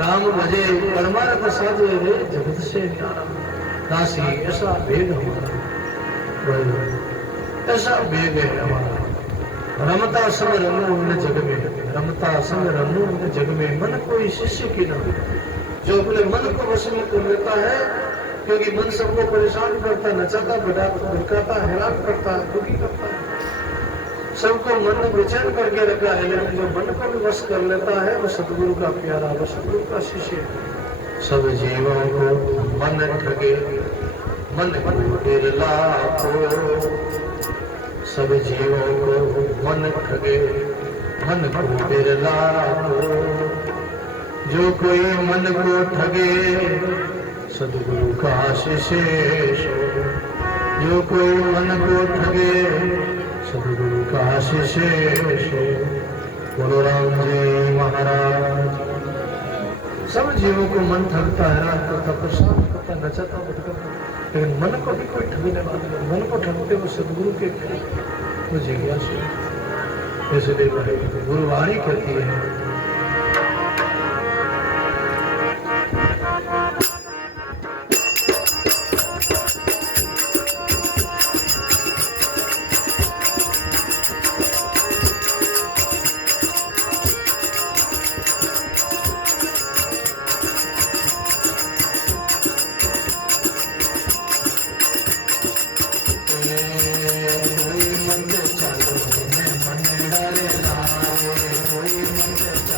राम भजे परमार्थ साधे रे जगत से न्यारा। दासी ऐसा भेद हमारा, ऐसा भेद है हमारा। रमता संग रमो इन जग में, रमता संग रमो इन जग में मन कोई शिष्य की ना। जो अपने मन को वश में कर लेता है, क्योंकि मन सबको परेशान करता है, नचाता भटकाता हैरान करता है, दुखी करता है, सबको मन बेचैन करके रखा है। लेकिन जो मन को भी वश कर लेता है वो सतगुरु का प्यारा, वो सतगुरु का शिष्य। सब जीवों को मन ठगे मन बिरला को, सब जीवों को मन ठगे मन बिरला को। जो कोई मन को ठगे सदगुरु का आशीष हो। जो कोई मन को ठगे सदगुरु का आशीष हो। बोलो राम जी महाराज। सब जीवों को मन ठगता है, हैरान करता, परेशान करता, नचाता भटकाता, लेकिन मन को भी कोई ठगने वाला नहीं। मन को ठगते वो सदगुरु के वो जिज्ञासु। इसलिए गुरुवाणी कहती है कोई मंदिर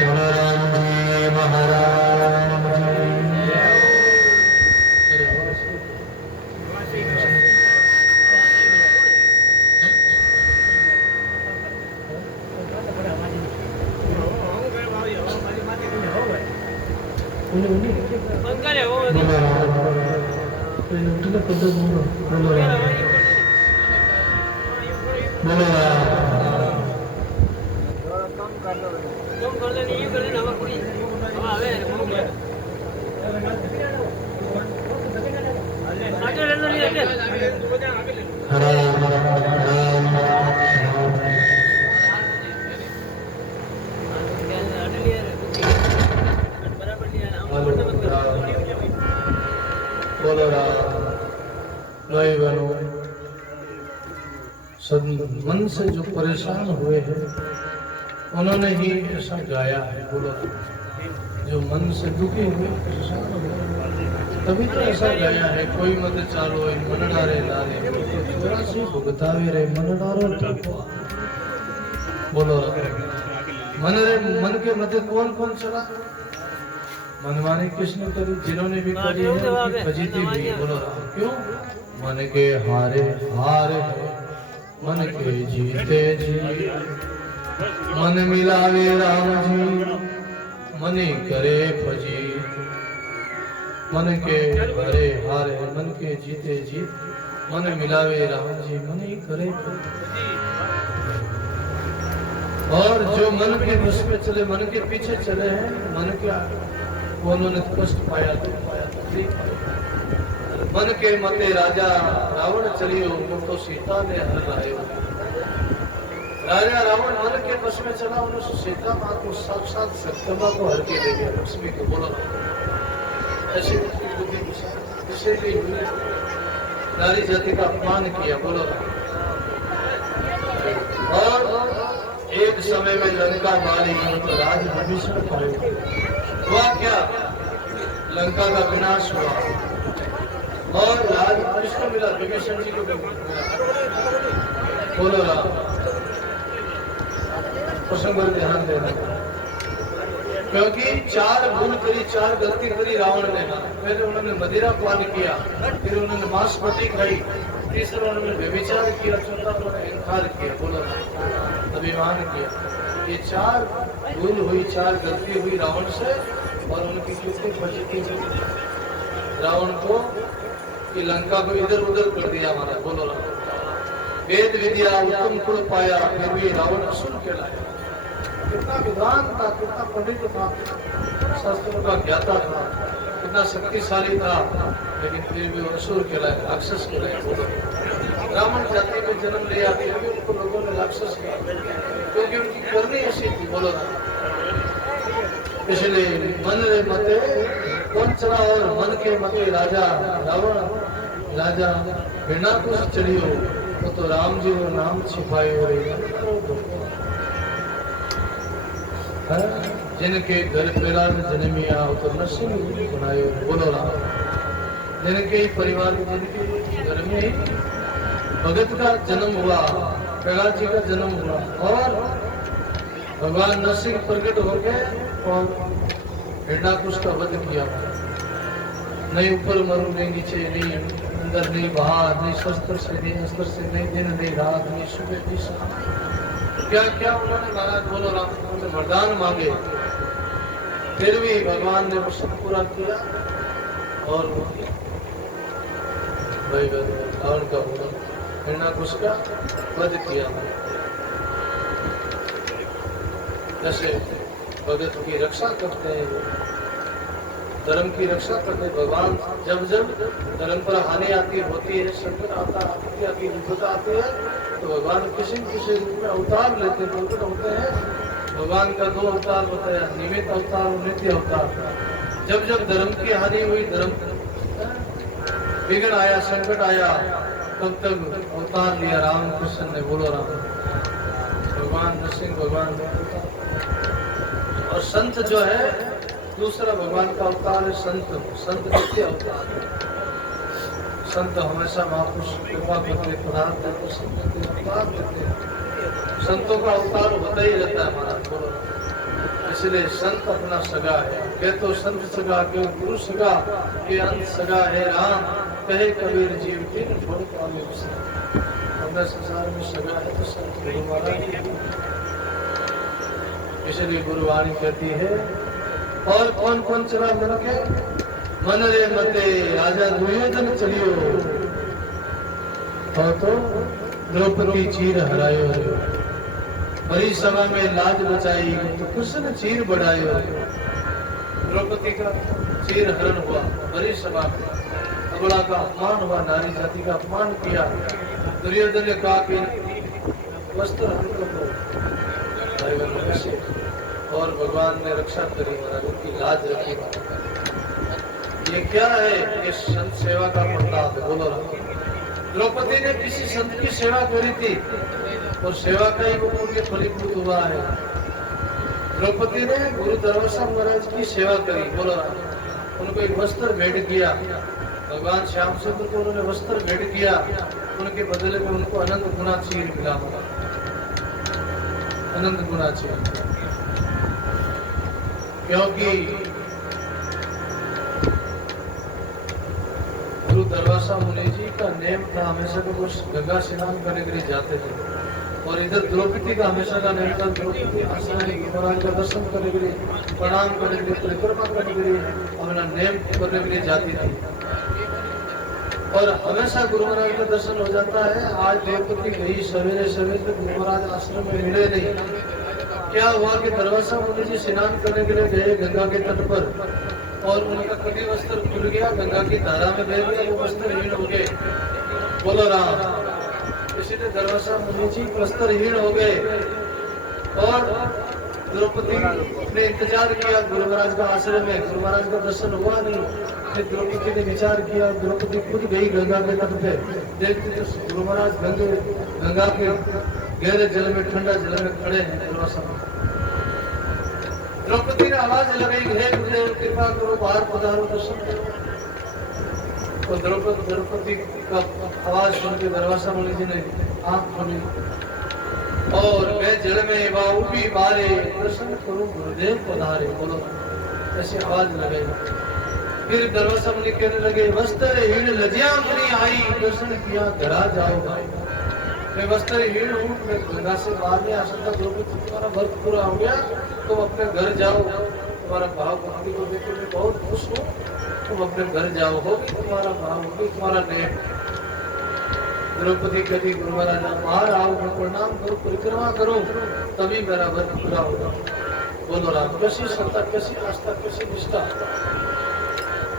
बोलो राम जी महाराज बोलो राम भाई बनो सब मन से जो परेशान हुए हैं उन्होंने ही ऐसा गाया है। बोलो जो मन से दुखी हुए परेशान हुए तभी तो ऐसा गाया है। कोई मत चालो मन डारे लारे चौरासी भुगतावे रे मन डारो तो। बोलो मन रे मन के मध्य कौन कौन चला मनमानी किसने करी जिन्होंने भी करी है उनकी फजीती भी। बोलो क्यों मन के हारे हारे मन के जीते जी मन मिलावे राम जी मनी करे फजी मन के हरे हारे मन के जीते जीत मन मिलावे राम जी मनी करे फजी। और जो मन के बस पे चले मन के पीछे चले हैं मन क्या उन्होंने कष्ट पाया दुख पाया तकलीफ पाई। मन के मते राजा रावण चलियो तो सीता ने हर लायो। राजा रावण मन के बस में चला उन्होंने सीता माँ को साक्षात सत्यमा को हर के ले गया लक्ष्मी को। बोला ऐसे किसी भी नारी जाति का अपमान किया। बोलो और एक समय में लंका मारी तो राज विभीषण पाए हुआ क्या लंका का विनाश हुआ और राज किसको मिला विभीषण जी को मिला। बोलो राम प्रसंग पर ध्यान देना क्योंकि चार भूल करी चार गलती करी रावण ने। पहले उन्होंने मदिरा पान किया फिर उन्होंने मांसपट्टी खाई तीसरा उन्होंने व्यभिचार किया चौथा उन्होंने इनकार किया। बोलो अभिमान किया। ये चार भूल हुई चार गलती हुई रावण से और उनकी कितनी फजीती हुई रावण को कि लंका को इधर उधर कर दिया हमारा। बोलो वेद विद्या उत्तम कुल पाया फिर भी रावण असुर कहलाया। कितना विद्वान था कितना पंडित था शास्त्रों का ज्ञाता था कितना शक्तिशाली था लेकिन फिर भी असुर कहलाया राक्षस कहलाया। बोलो ब्राह्मण जाति में जन्म लिया फिर भी उनको लोगों ने राक्षस किया क्योंकि उनकी करनी ऐसी थी। बोलो इसलिए मन रे मते कौन चला और मन के मते राजा रावण राजा बिना कुछ चलियो तो राम जी वो नाम छिपाए हो जिनके घर पेरा में जन्मिया तो नरसिंह बनाए। बोलो राम जिनके परिवार में जिनके घर में भगत का जन्म हुआ प्रहलाद जी का जन्म हुआ और भगवान नरसिंह प्रकट हो गए और हिरण्याकुश का वध किया। नहीं ऊपर मरु नहीं नीचे नहीं अंदर नहीं बाहर नहीं शस्त्र से नहीं अस्त्र से नहीं दिन नहीं रात नहीं सुबह नहीं शाम क्या क्या उन्होंने महाराज। बोलो राम उन्होंने वरदान मांगे फिर भी भगवान ने वो सब पूरा किया और भाई रावण का हिरण्याकुश का वध किया। जैसे भगत की रक्षा करते हैं धर्म की रक्षा करते भगवान जब जब धर्म पर हानि आती होती है संकट आता आती विपदा आती है तो भगवान किसी न किसी रूप में अवतार लेते प्रकट होते हैं। भगवान का दो अवतार बताया निमित्त अवतार और नित्य अवतार। जब जब धर्म की हानि हुई धर्म विघ्न आया संकट आया तब तक अवतार लिया रामकृष्ण ने। बोलो राम भगवान नरसिंह भगवान और संत जो है दूसरा भगवान का अवतार है संत। संत नित्य अवतार संत हमेशा महापुरुष कृपा करते पदार्थ देते संत अवतार देते संतों का अवतार होता ही रहता है हमारा। बोलो इसलिए संत अपना सगा है। के तो संत सगा के गुरु सगा के अंत सगा है राम, कहे कबीर जीव तीन छोड़ पावे विश्राम। अपने संसार में सगा है तो संत गुरु महाराज। इसलिए गुरुवाणी कहती है और कौन कौन चला मन के मन रे मते राजा दुर्योधन चलियो, तो द्रौपदी चीर हरायो, बड़ी सभा में लाज बचाई तो कृष्ण चीर बढ़ायो। द्रौपदी का चीर हरण हुआ बड़ी सभा में, अबला का अपमान हुआ, नारी जाति का अपमान किया। दुर्योधन ने कहा कि वस्त्र हरण कर दो और भगवान ने रक्षा करी, महाराज उनकी लाज रखी। ये क्या है? ये संत सेवा का प्रताप है। बोलो द्रौपदी ने किसी संत की सेवा करी थी और सेवा का ही वो पुण्य फलीभूत हुआ है। द्रौपदी ने गुरु दरवासा महाराज की सेवा करी। बोलो उनको एक वस्त्र भेंट किया, भगवान श्याम सुंदर को उन्होंने वस्त्र भेंट किया, उनके बदले में उनको अनंत गुना चीर मिला, अनंत गुना चीर। क्योंकि गुरु दरवासा मुनि जी का नेम था हमेशा को गंगा स्नान करने के लिए जाते थे, और इधर द्रौपदी का हमेशा का नेम था द्रौपदी महाराज का दर्शन करने के लिए, प्रणाम करने के लिए, परिक्रमा करने के लिए, अपना नेम करने के लिए जाती थी। और हमेशा गुरु महाराज का दर्शन हो जाता है। आज द्रौपदी गई सवेरे सवेरे तक गुरु महाराज आश्रम में मिले नहीं। क्या हुआ कि दरवासा मुनि जी स्नान करने के लिए गए गंगा के तट पर, और उनका कटी वस्त्र खुल गया, गंगा की धारा में बह गया, वो वस्त्रहीन हो गए। बोलो राम। इसीलिए दरवासा मुनि जी वस्त्रहीन हो गए और द्रौपदी ने इंतजार किया गुरु महाराज का आश्रम में, गुरु महाराज का दर्शन हुआ नहीं। फिर द्रौपदी ने विचार किया, द्रौपदी खुद गई गंगा के तट पे, देखते तो गुरु महाराज गंगा के गहरे जल में, ठंडा जल में खड़े हैं दरवासा में। द्रौपदी ने आवाज लगाई, हे गुरुदेव कृपा करो, बाहर पधारो, दर्शन करो। तो द्रौपदी का आवाज सुन के दरवासा मुनि जी ने आंख खोली और मैं जल में बाऊबी बारे, दर्शन करो गुरुदेव पधारे। बोलो ऐसी आवाज लगाई। फिर दरवासा मुनि कहने लगे, वस्त्रहीन लज्जा मुनि आई, दर्शन किया धरा जाओ भाई। मैं वस्त्रहीन हूँ, मैं गंगा से बाहर नहीं आ सकता। द्रौपदी तुम्हारा वर्ष पूरा हो गया, तुम अपने घर जाओ। तुम्हारा भाव भक्ति को देख मैं बहुत खुश हूँ, तुम अपने घर जाओ, होगी तुम्हारा भाव, होगी तुम्हारा नेम। द्रौपदी कहती गुरु महाराज बाहर आओ, मैं प्रणाम करूँ, परिक्रमा करूँ, तभी मेरा वर्ष पूरा होगा। बोलो राम। कैसी श्रद्धा, कैसी आस्था, कैसी निष्ठा।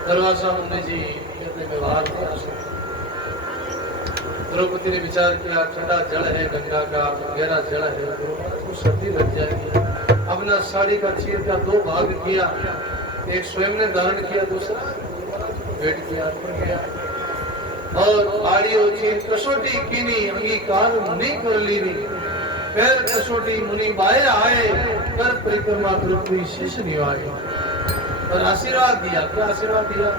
दरवासा मुनि जी कहते व्यवहार नहीं आ सकता। द्रौपदी ने विचार किया, ठंडा जल है गंगा का, गहरा जल है, तो सर्दी लग जाएगी। अपना साड़ी का चीर का दो भाग किया, एक स्वयं ने धारण किया, दूसरा भेंट किया, अर्पण किया। और आड़ियो चीर कसोटी कीनी, अंगीकार मुनि कर लीनी। फिर कसोटी मुनि बाहर आए, कर परिक्रमा द्रौपदी शीश निभाए और आशीर्वाद दिया। क्या आशीर्वाद दिया?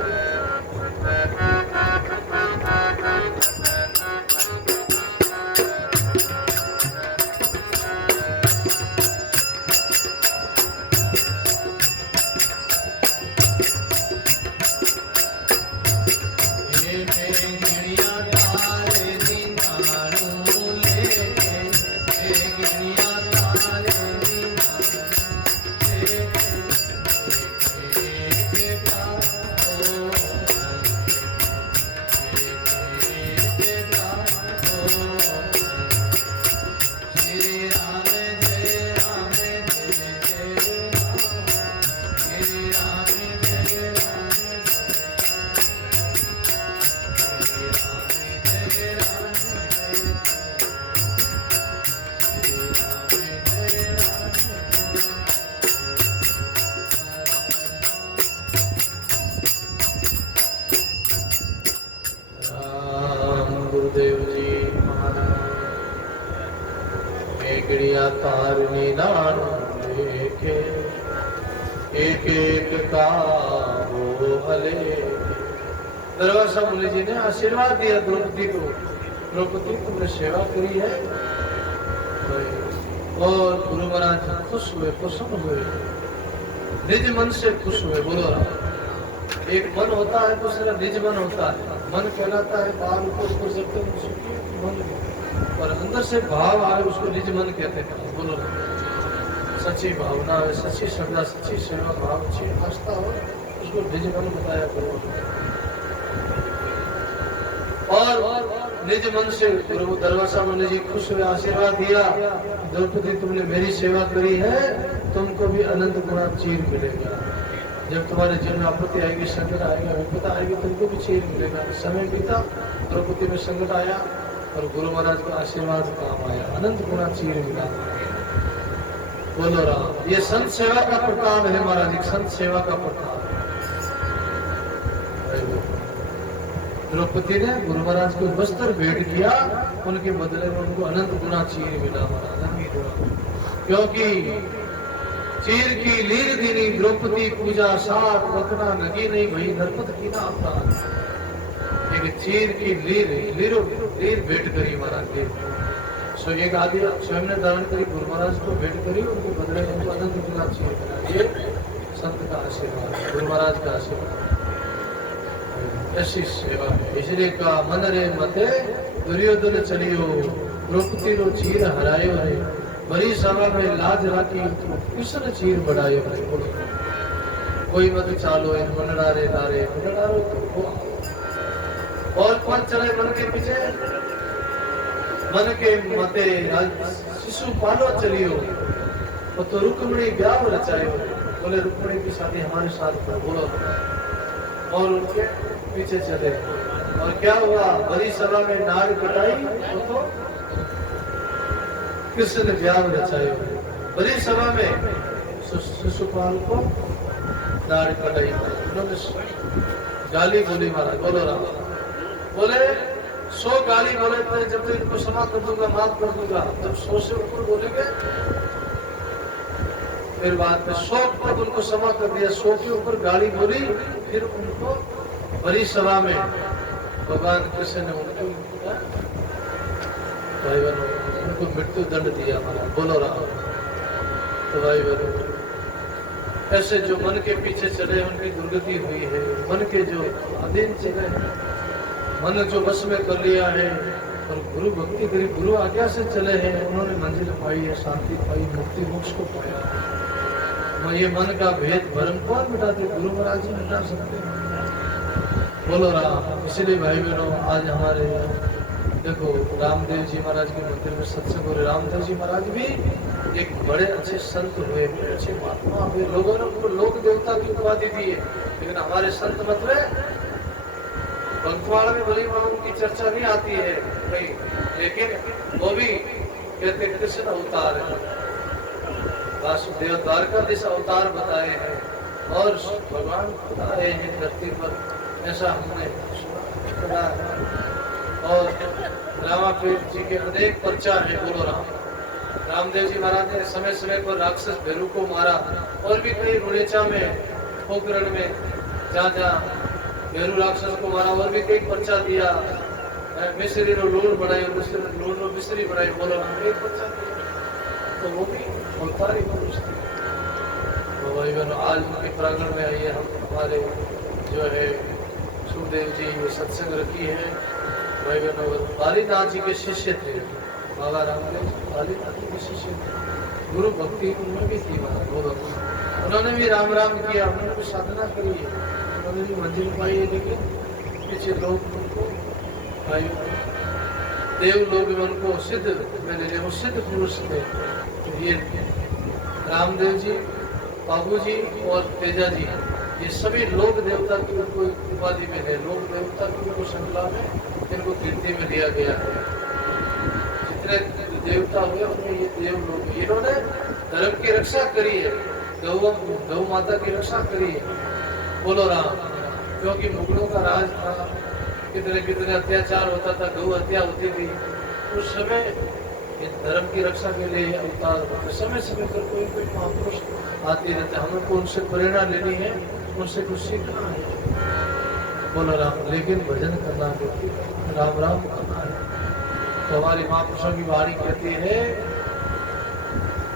तारनी नान लेके एक एक का वो हले। दरवासा मुनि जी ने आशीर्वाद दिया द्रौपदी को। द्रौपदी तुमने सेवा करी है और गुरु महाराज खुश हुए, प्रसन्न हुए। निज मन से खुश हुए। बोलो राम। एक मन होता है, दूसरा निज मन होता है। मन कहलाता है बाहर ऊपर जब तक सुखी मन, और अंदर से भाव आए उसको निज मन कहते हैं। बोलो सच्ची भावना है, सच्ची श्रद्धा, सच्ची सेवा भाव, अच्छी आस्था हो, उसको निज मन बताया करो। और निज मन से प्रभु दरवाजा मुनि जी खुश हुए, आशीर्वाद दिया, द्रौपदी तुमने मेरी सेवा करी है, तुमको भी अनंत गुना चीर मिलेगा। जब तुम्हारे जीवन में आपत्ति आएगी, संकट आएगा, विपदा आएगी, तुमको भी चीर मिलेगा। समय बीता, द्रौपदी में संकट आया और गुरु महाराज का आशीर्वाद काम आया, अनंत गुना चीर मिला। बोलो राम। ये संत सेवा का प्रताप है महाराज, एक संत सेवा का प्रताप। द्रौपदी ने गुरु महाराज को वस्त्र भेंट किया, उनके बदले में उनको अनंत गुना चीर मिला महाराज। क्योंकि चीर की लीर दीनी द्रौपदी पूजा सात वकना नगी नहीं भई नरपत की ना अपराध। एक चीर की लीर भेंट करी महाराज के। सो एक आदि स्वयं ने धारण करी, गुरु महाराज को भेंट करी, उनके बदले उनको अनंत गुना चीर करा। ये संत का आशीर्वाद, गुरु महाराज का आशीर्वाद, ऐसी सेवा है। इसलिए का मन रे मते दुर्योधन चलियो, द्रौपदी रो चीर हरायो रे, बड़ी सभा में लाज राखी कृष्ण चीर बढ़ायो रे। कोई मत चालो इन मन डारे डारे डारो तो और कौन चले मन के पीछे, मन के मते शिशु पालो चलियो, तो रुक्मिणी ब्याह रचायो। बोले रुक्मिणी की शादी हमारे साथ कर, बोलो, और उनके पीछे चले। और क्या हुआ, बड़ी सभा में नाग कटाई तो कृष्ण ने ब्याह रचायो। बड़ी सभा में शिशुपाल को नाग कटाई, उन्होंने गाली बोली महाराज। बोलो राम। बोले 100 गाली बोले थे, जब तक इनको क्षमा कर दूंगा, माफ कर दूंगा। जब 100 से ऊपर बोलेंगे फिर बाद में 100 तक उनको क्षमा कर दिया, 100 के ऊपर गाली बोली, फिर उनको बड़ी सभा में भगवान कृष्ण ने उनको भाई बहनों उनको मृत्यु दंड दिया हमारा। बोलो राम। तो भाई बहनों ऐसे जो मन के पीछे चले उनकी दुर्गति हुई है, मन के जो अधीन चले, मन जो बस में कर लिया है और गुरु भक्ति करी, गुरु आज्ञा से चले हैं, उन्होंने मंजिल पाई है, शांति पाई, मुक्ति मोक्ष को पाया। ये मन का भेद भरम कौन मिटाते, गुरु महाराज जी मिटा सकते हैं। बोलो राम। इसलिए भाई बहनों आज हमारे देखो रामदेव जी महाराज के मंदिर में सत्संग हो रहे। रामदेव जी महाराज भी एक बड़े अच्छे संत हुए, बड़े अच्छे महात्मा हुए। लोगों ने उनको लोक देवता की उपाधि दी है, लेकिन हमारे संत मत में बंकवाड़ा में बड़ी बाबू की चर्चा नहीं आती है कहीं, लेकिन वो भी कहते कृष्ण अवतार है, वासुदेव द्वारकाधीश अवतार बताए हैं और भगवान खुद आए हैं धरती पर, ऐसा हमने सुना है। और रामापीर जी के अनेक पर्चा है। बोलो राम। रामदेव जी महाराज ने समय समय पर राक्षस भेरू को मारा, और भी कई रुड़ेचा में, पोखरण में जहाँ जहाँ भेरू राक्षस को मारा, और भी कई पर्चा दिया। मिश्री रो लूण बनाई, लूण रो मिश्री बनाई। बोलो राम। एक पर्चा दिया तो वो भी अवतारी पुरुष थे। तो भाई बहनों आज उनके प्रांगण में आइए, हम हमारे जो है सुखदेव जी ये सत्संग रखी है। भाई बहनों बालीनाथ जी के शिष्य थे, बाबा रामदेव बालीनाथ जी के शिष्य थे। गुरु भक्ति उनमें भी थी महाराज। उन्होंने भी राम राम किया, उन्होंने भी साधना करी है, उन्होंने भी मंजिल पाई है, लेकिन पीछे लोग उनको भाई देव लोग उनको सिद्ध मैंने वो सिद्ध पुरुष थे। ये रामदेव जी, बाबू जी और तेजा जी, ये सभी लोक देवता की उनको उपाधि में है। लोक देवता की उनको श्रृंखला में इनको गिनती में दिया गया है। जितने देवता हुए उनमें ये देव लोग, इन्होंने धर्म की रक्षा करी है, गौ माता की रक्षा करी है। बोलो राम। क्योंकि मुगलों का राज था, कितने कितने अत्याचार होता था, गौ हत्या होती थी। उस समय धर्म की रक्षा के लिए अवतार होते, समय समय पर कोई कोई महापुरुष आते रहते। हमको उनसे प्रेरणा लेनी है, उनसे कुछ सीखना है। बोलो राम। लेकिन भजन करना है, राम राम करना है। तो हमारी महापुरुषों की वाणी कहती है,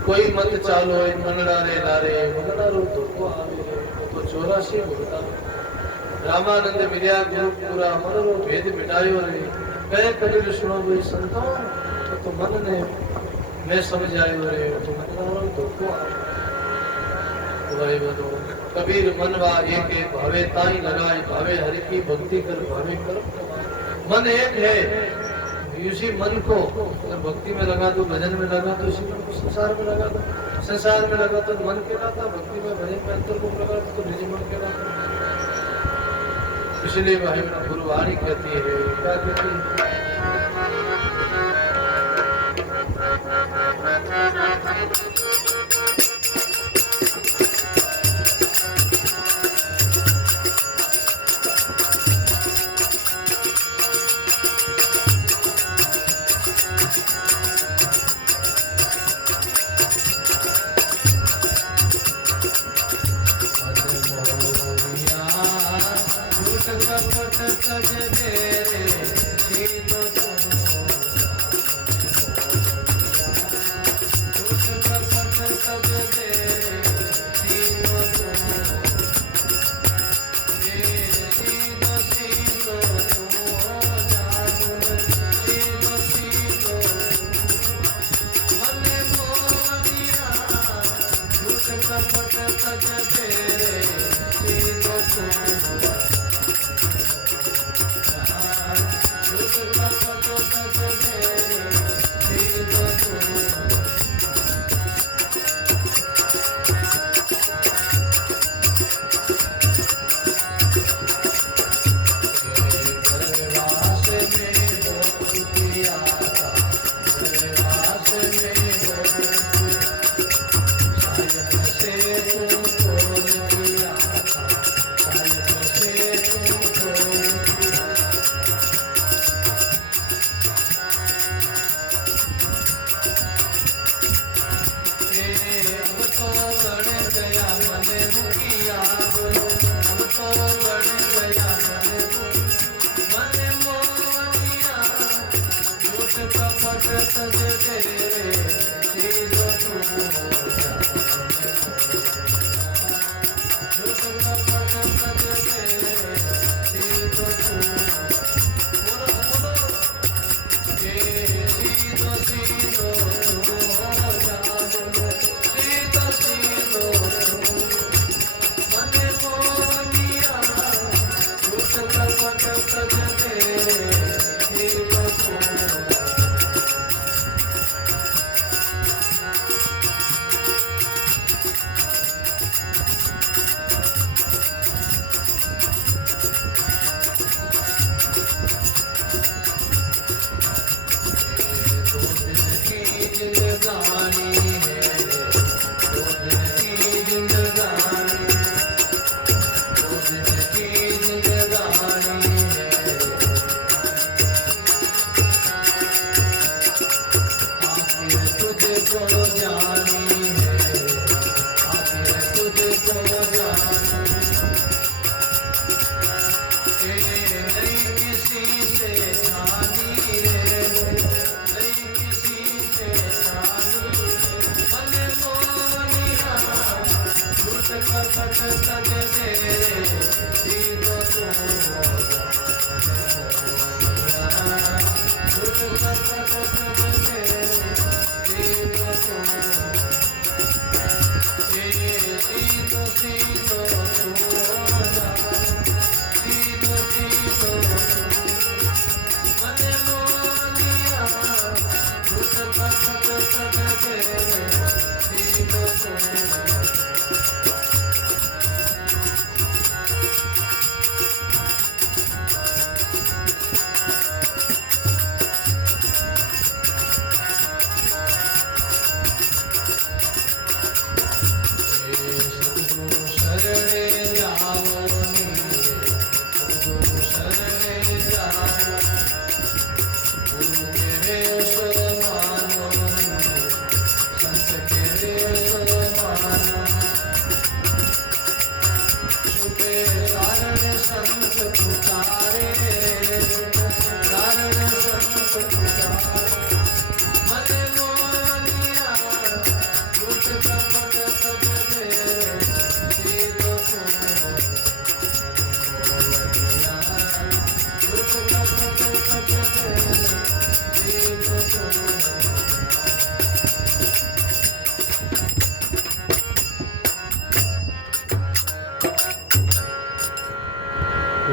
कोई मत चालो मंगड़ा रे लारे मंगड़ा रो धोको आवे रे तो 84 बोलता रामानंद मिलिया गुरु पूरा मन रो भेद मिटायो रे कहे कबीर सुनो भाई संतो तो मन ने मैं समझ आयो रे तो मंगड़ा रो धोको आवे भाई बनो कबीर मनवा एक भावे ताई लगाए भावे हरि की भक्ति कर भावे कर मन एक है इसी मन को अगर भक्ति में लगा दो भजन में लगा दो इसी मन को संसार में लगा दो संसार में लगा तो मन कहलाता भक्ति में भजन में अंतर को लगा तो निज मन कहलाता इसलिए भाई गुरुवाणी कहती है क्या कहती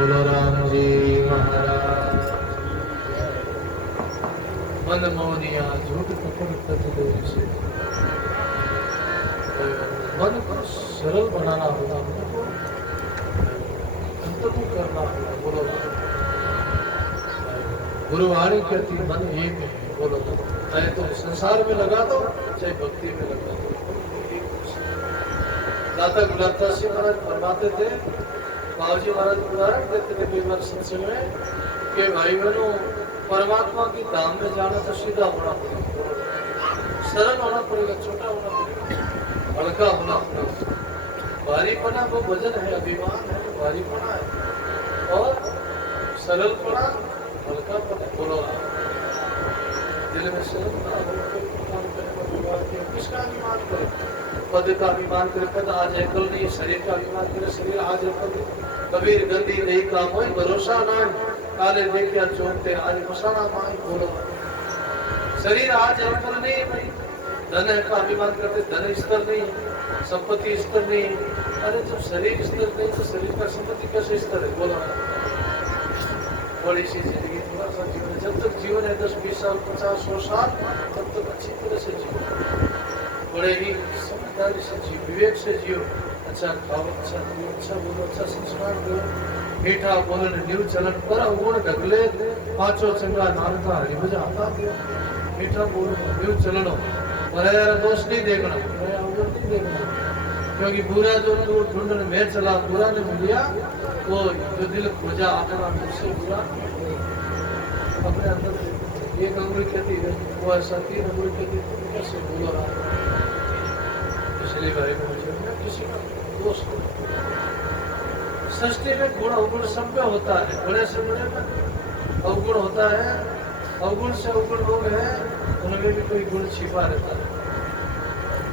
बोलो राम जी महाराज। मन मोहनिया झूठ कपड़ तज देव से। मन को सरल बनाना होगा, मन को अंतर्मुख करना होगा। बोलो राम। गुरुवाणी कहती मन एक है। बोलो राम। चाहे तो संसार में लगा दो, चाहे भक्ति में लगा दो। दाता गुलाबदास जी महाराज फरमाते थे, बाबूजी महाराज उदाहरण देते थे कई बार सत्संग में कि भाई बहनों, परमात्मा की धाम में जाना तो सीधा होना पड़ेगा, सरल होना पड़ेगा, छोटा होना पड़ेगा, हल्का होना पड़ेगा। भारीपना वो वजन है, अभिमान है, भारीपना है। और सरलपना हल्कापना। बोलो दिल में सरलता, किसका अभिमान करे? पद का अभिमान करे, पद आज है कल नहीं। शरीर का अभिमान करे, शरीर आज है कल नहीं। कबीर गंदी नहीं काम हो, भरोसा ना काले देखिया चौंकते आज मसाना माई। बोलो शरीर आज है कल नहीं भाई। धन का अभिमान करते, धन स्तर नहीं, संपत्ति स्तर नहीं। अरे जब शरीर स्तर नहीं तो शरीर का संपत्ति कैसे स्तर है? बोलो बड़ी सी जिंदगी, थोड़ा सा जीवन। जब तक जीवन है 10, 20 साल, 50, 100 साल, तब तक अच्छी तरह से जियो, बड़े ही समझदारी से जियो, विवेक से जियो। अच्छा खाओ, अच्छा पियो, अच्छा बोलो, अच्छा संस्कार दो, मीठा बोलन न्यू चलन पर गुण ढगले पांचों चंगा नानता हरि भज आता दो। मीठा बोलो, न्यू चलनो, पराया दोष नहीं देखना, पराया अवगुण नहीं देखना। क्योंकि बुरा जो ढूंढने में चला, बुरा ने मिलिया, वो जो दिल खोजा अपना मुझसे बुरा अपने अंदर एक अंगुली कहती है, वो ऐसा 3 अंगुली कहती है, कैसे बोलो रहा। इसलिए भाई मुझे किसी का दोष नहीं। सृष्टि में गुण अवगुण सब में होता है, बड़े से बड़े में अवगुण होता है। अवगुण से अवगुण लोग हैं, उनमें भी कोई गुण छिपा रहता है।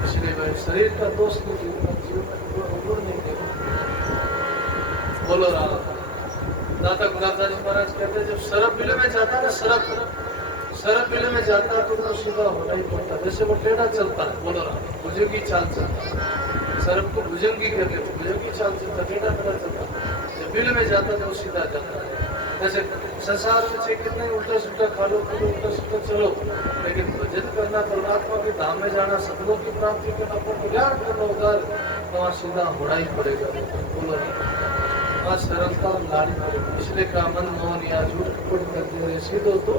इसलिए भाई शरीर का दोष नहीं, जीवन में अवगुण नहीं देखो। बोलो राम। दाता गुलाबदास जी महाराज कहते हैं, जब सरब बिल में जाता है ना, सरब बिल में जाता है तो सीधा होना ही पड़ता है। जैसे वो टेढ़ा चलता है, बोलो राम, भुजंगी चाल चलता है। सरब को भुजंगी कहते हैं, भुजंगी चाल चलता, टेढ़ा चलता है। जब बिल में जाता है तो सीधा जाता है। जैसे संसार में चाहे कितने उल्टा सुल्टा खा लो, फिर उल्टा सुल्टा चलो, लेकिन भजन करना, परमात्मा के धाम में जाना, सपनों की प्राप्ति करना, कल्याण करना उधर, तो वहाँ सीधा होना ही पड़ेगा। बोलो वहाँ सरलता और लाड़ी पड़ेगी। इसलिए का मन मोहन या झूठ कपट करते हुए सीधो तो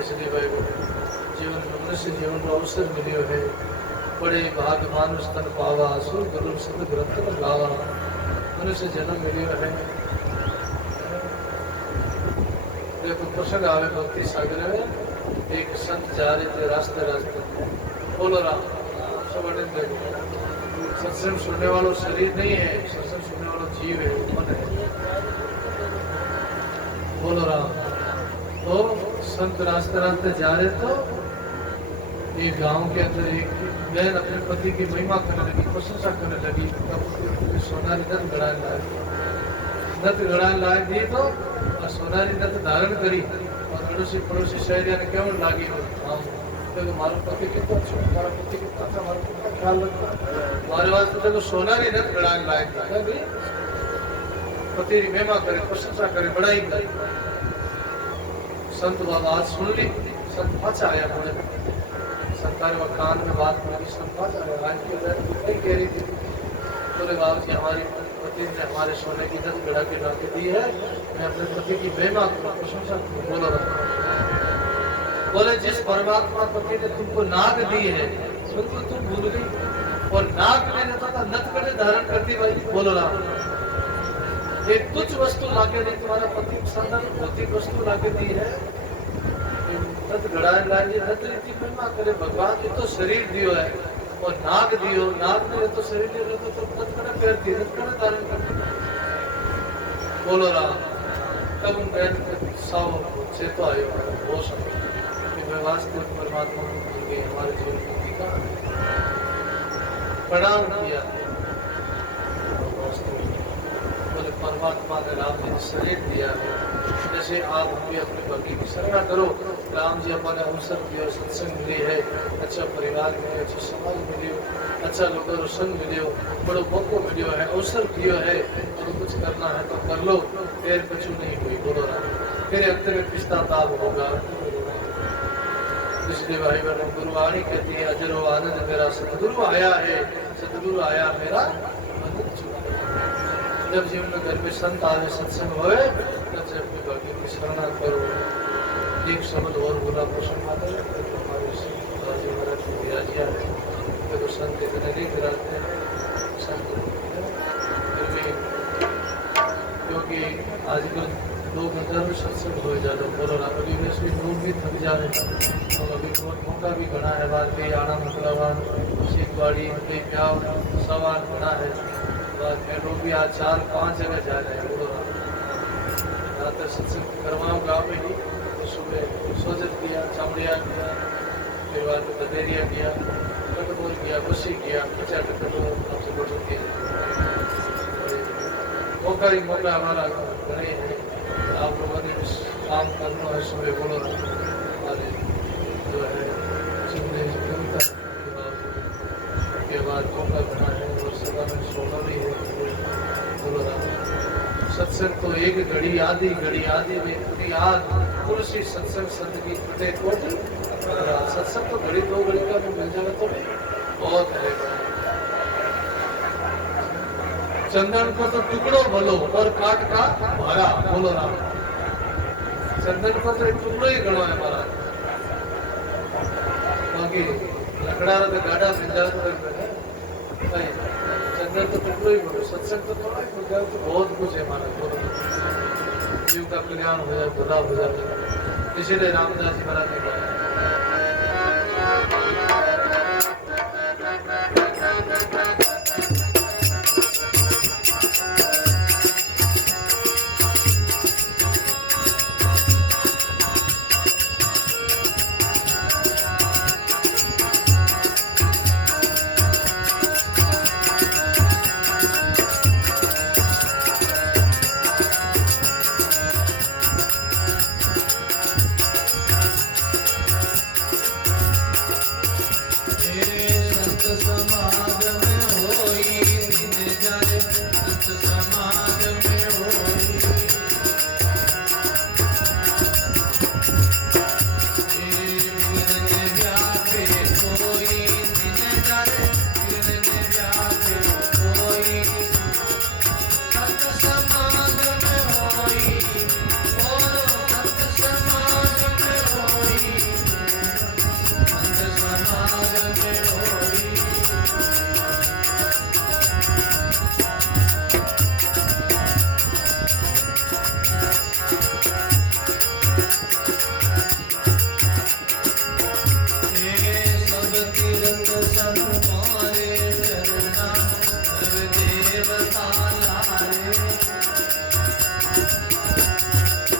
इसलिए भाई जीवन में मनुष्य जीवन को अवसर मिलियो है। बड़े भाग मानुष तन पावा, असुर गुरु सद ग्रंथ में लावा। मनुष्य जन्म मिलियो है। देखो प्रसंग आवे भक्ति सागर में, एक संत जा रहे थे रास्ते रास्ते। बोलो राम। सब देखो, सत्संग सुनने वालों शरीर नहीं है, सत्संग सुनने वाला जीव है, मन है। बोलो राम। तो संत रास्ते रास्ते जा रहे तो एक गांव के अंदर एक बहन अपने पति की महिमा करने लगी, प्रशंसा करने लगी। सोनारी नथ गड़ान ला दी तो सोनारी नथ धारण करी और अड़ोसी पड़ोसी शहरिया ने केवल लागी हो। तो मारो पति कितना अच्छा, हमारा पति कितना अच्छा, हमारा कितना ख्याल रखता, हमारे वास्ते देखो सोनारी नथ गड़ान लायक था। पति की महिमा करे, प्रशंसा करे, बड़ाई करे। संत बाबा आज सुन ली, संत पाचा आया बोले, सरकार व कान में बात बोली, संत पाचा आया। आज की नहीं कह रही थी, बोले बाबू जी हमारी पति ने हमारे सोने की नथ गड़ा के ला के दी है, मैं अपने पति की महिमा करूँ, प्रशंसा करूँ। बोलो बोले जिस परमात्मा पति ने तुमको नाग दी है, बिल्कुल तुम भूल गई, और नाग ने नथ गड़े धारण कर दी भाई। बोलो राम। एक तुच्छ वस्तु लाके दी, तुम्हारा पति साधारण भौतिक वस्तु लाके दी है, नथ गड़ाए लाए, नथ रीति महिमा करे। भगवान ने तो शरीर दियो है और नाग दियो, नाग ने तो शरीर दियो तो नथ गड़े पहनती, नथ गड़े धारण करती। बोलो राम। तब उन बहन के साव चेतो आयो, होश आयो कि मैं वास्तविक परमात्मा को भूल गई, हमारे जीवन में दिखा प्रणाम किया। बोले परमात्मा ने आपने शरीर दिया है, जैसे आप भी अपने भक्ति की शरणा करो, राम जी अपने अवसर दियो, सत्संग मिली है, अच्छा परिवार मिले, अच्छा समाज मिलियो, अच्छा लोगों को संग मिलियो, बड़ो मौको मिलियो है, अवसर दियो है, और कुछ करना है तो कर लो, पैर कछु नहीं हुई, बोलो राम। तेरे अंत में पछताताप होगा। इसलिए भाई बहनों, गुरुवाणी कहती है, अजरो आनंद मेरा सतगुरु आया है, सतगुरु आया मेरा आनंद छुड़ा। जब जीवन में घर में संत आवे, सत्संग होए, तब से अपने भाग्य की शरणा करो। एक शब्द और बोला प्रसन्न आता है, तो हमारे राजी महाराज को विराजिया है, तो संत इतने नहीं गिराते हैं, संत फिर भी, क्योंकि आजकल लोग अंदर में सत्संग हो जाते, बोलो ना, कभी में से लोग भी थक जा रहे हैं, तो अभी बहुत मौका भी घना है, बात भी आना मंगलावान, सीखवाड़ी, प्याव, सवाल घना है, बात में लोग भी आज 4-5 जगह जा रहे हैं, बोलो ना, ज़्यादातर सत्संग करवाओ गाँव में ही, तो सुबह सोजत किया, चामड़िया किया, फिर बाद में बदेरिया किया, कटबोल किया, बसी किया, 50 टक्कर आपसे बढ़ किया, मौका ही मौका हमारा घने है, आप लोगों ने इस काम करना है, सुबह बोलो ना, हमारे जो है सुनने के बाद मौका बना है, और सभा में सोना भी है, बोलो ना, सत्संग तो एक घड़ी आधी में इतनी आग, तुलसी सत्संग संत की फटे कोट, सत्संग तो घड़ी 2 घड़ी का भी मिल जाए तो बहुत है। चंदन को तो टुकड़ो भलो और काट का भरा, बोलो ना, चंदन को तो एक टुकड़ो ही गणो है महाराज, बाकी लकड़ा तो गाढ़ा मिल जाए तो चंदन तो टुकड़ो ही बोलो, सत्संग तो थोड़ा ही मिल जाए तो बहुत कुछ है महाराज, बोलो जीव का कल्याण हो जाए, भला हो जाए। इसीलिए रामदास जी महाराज ने कहा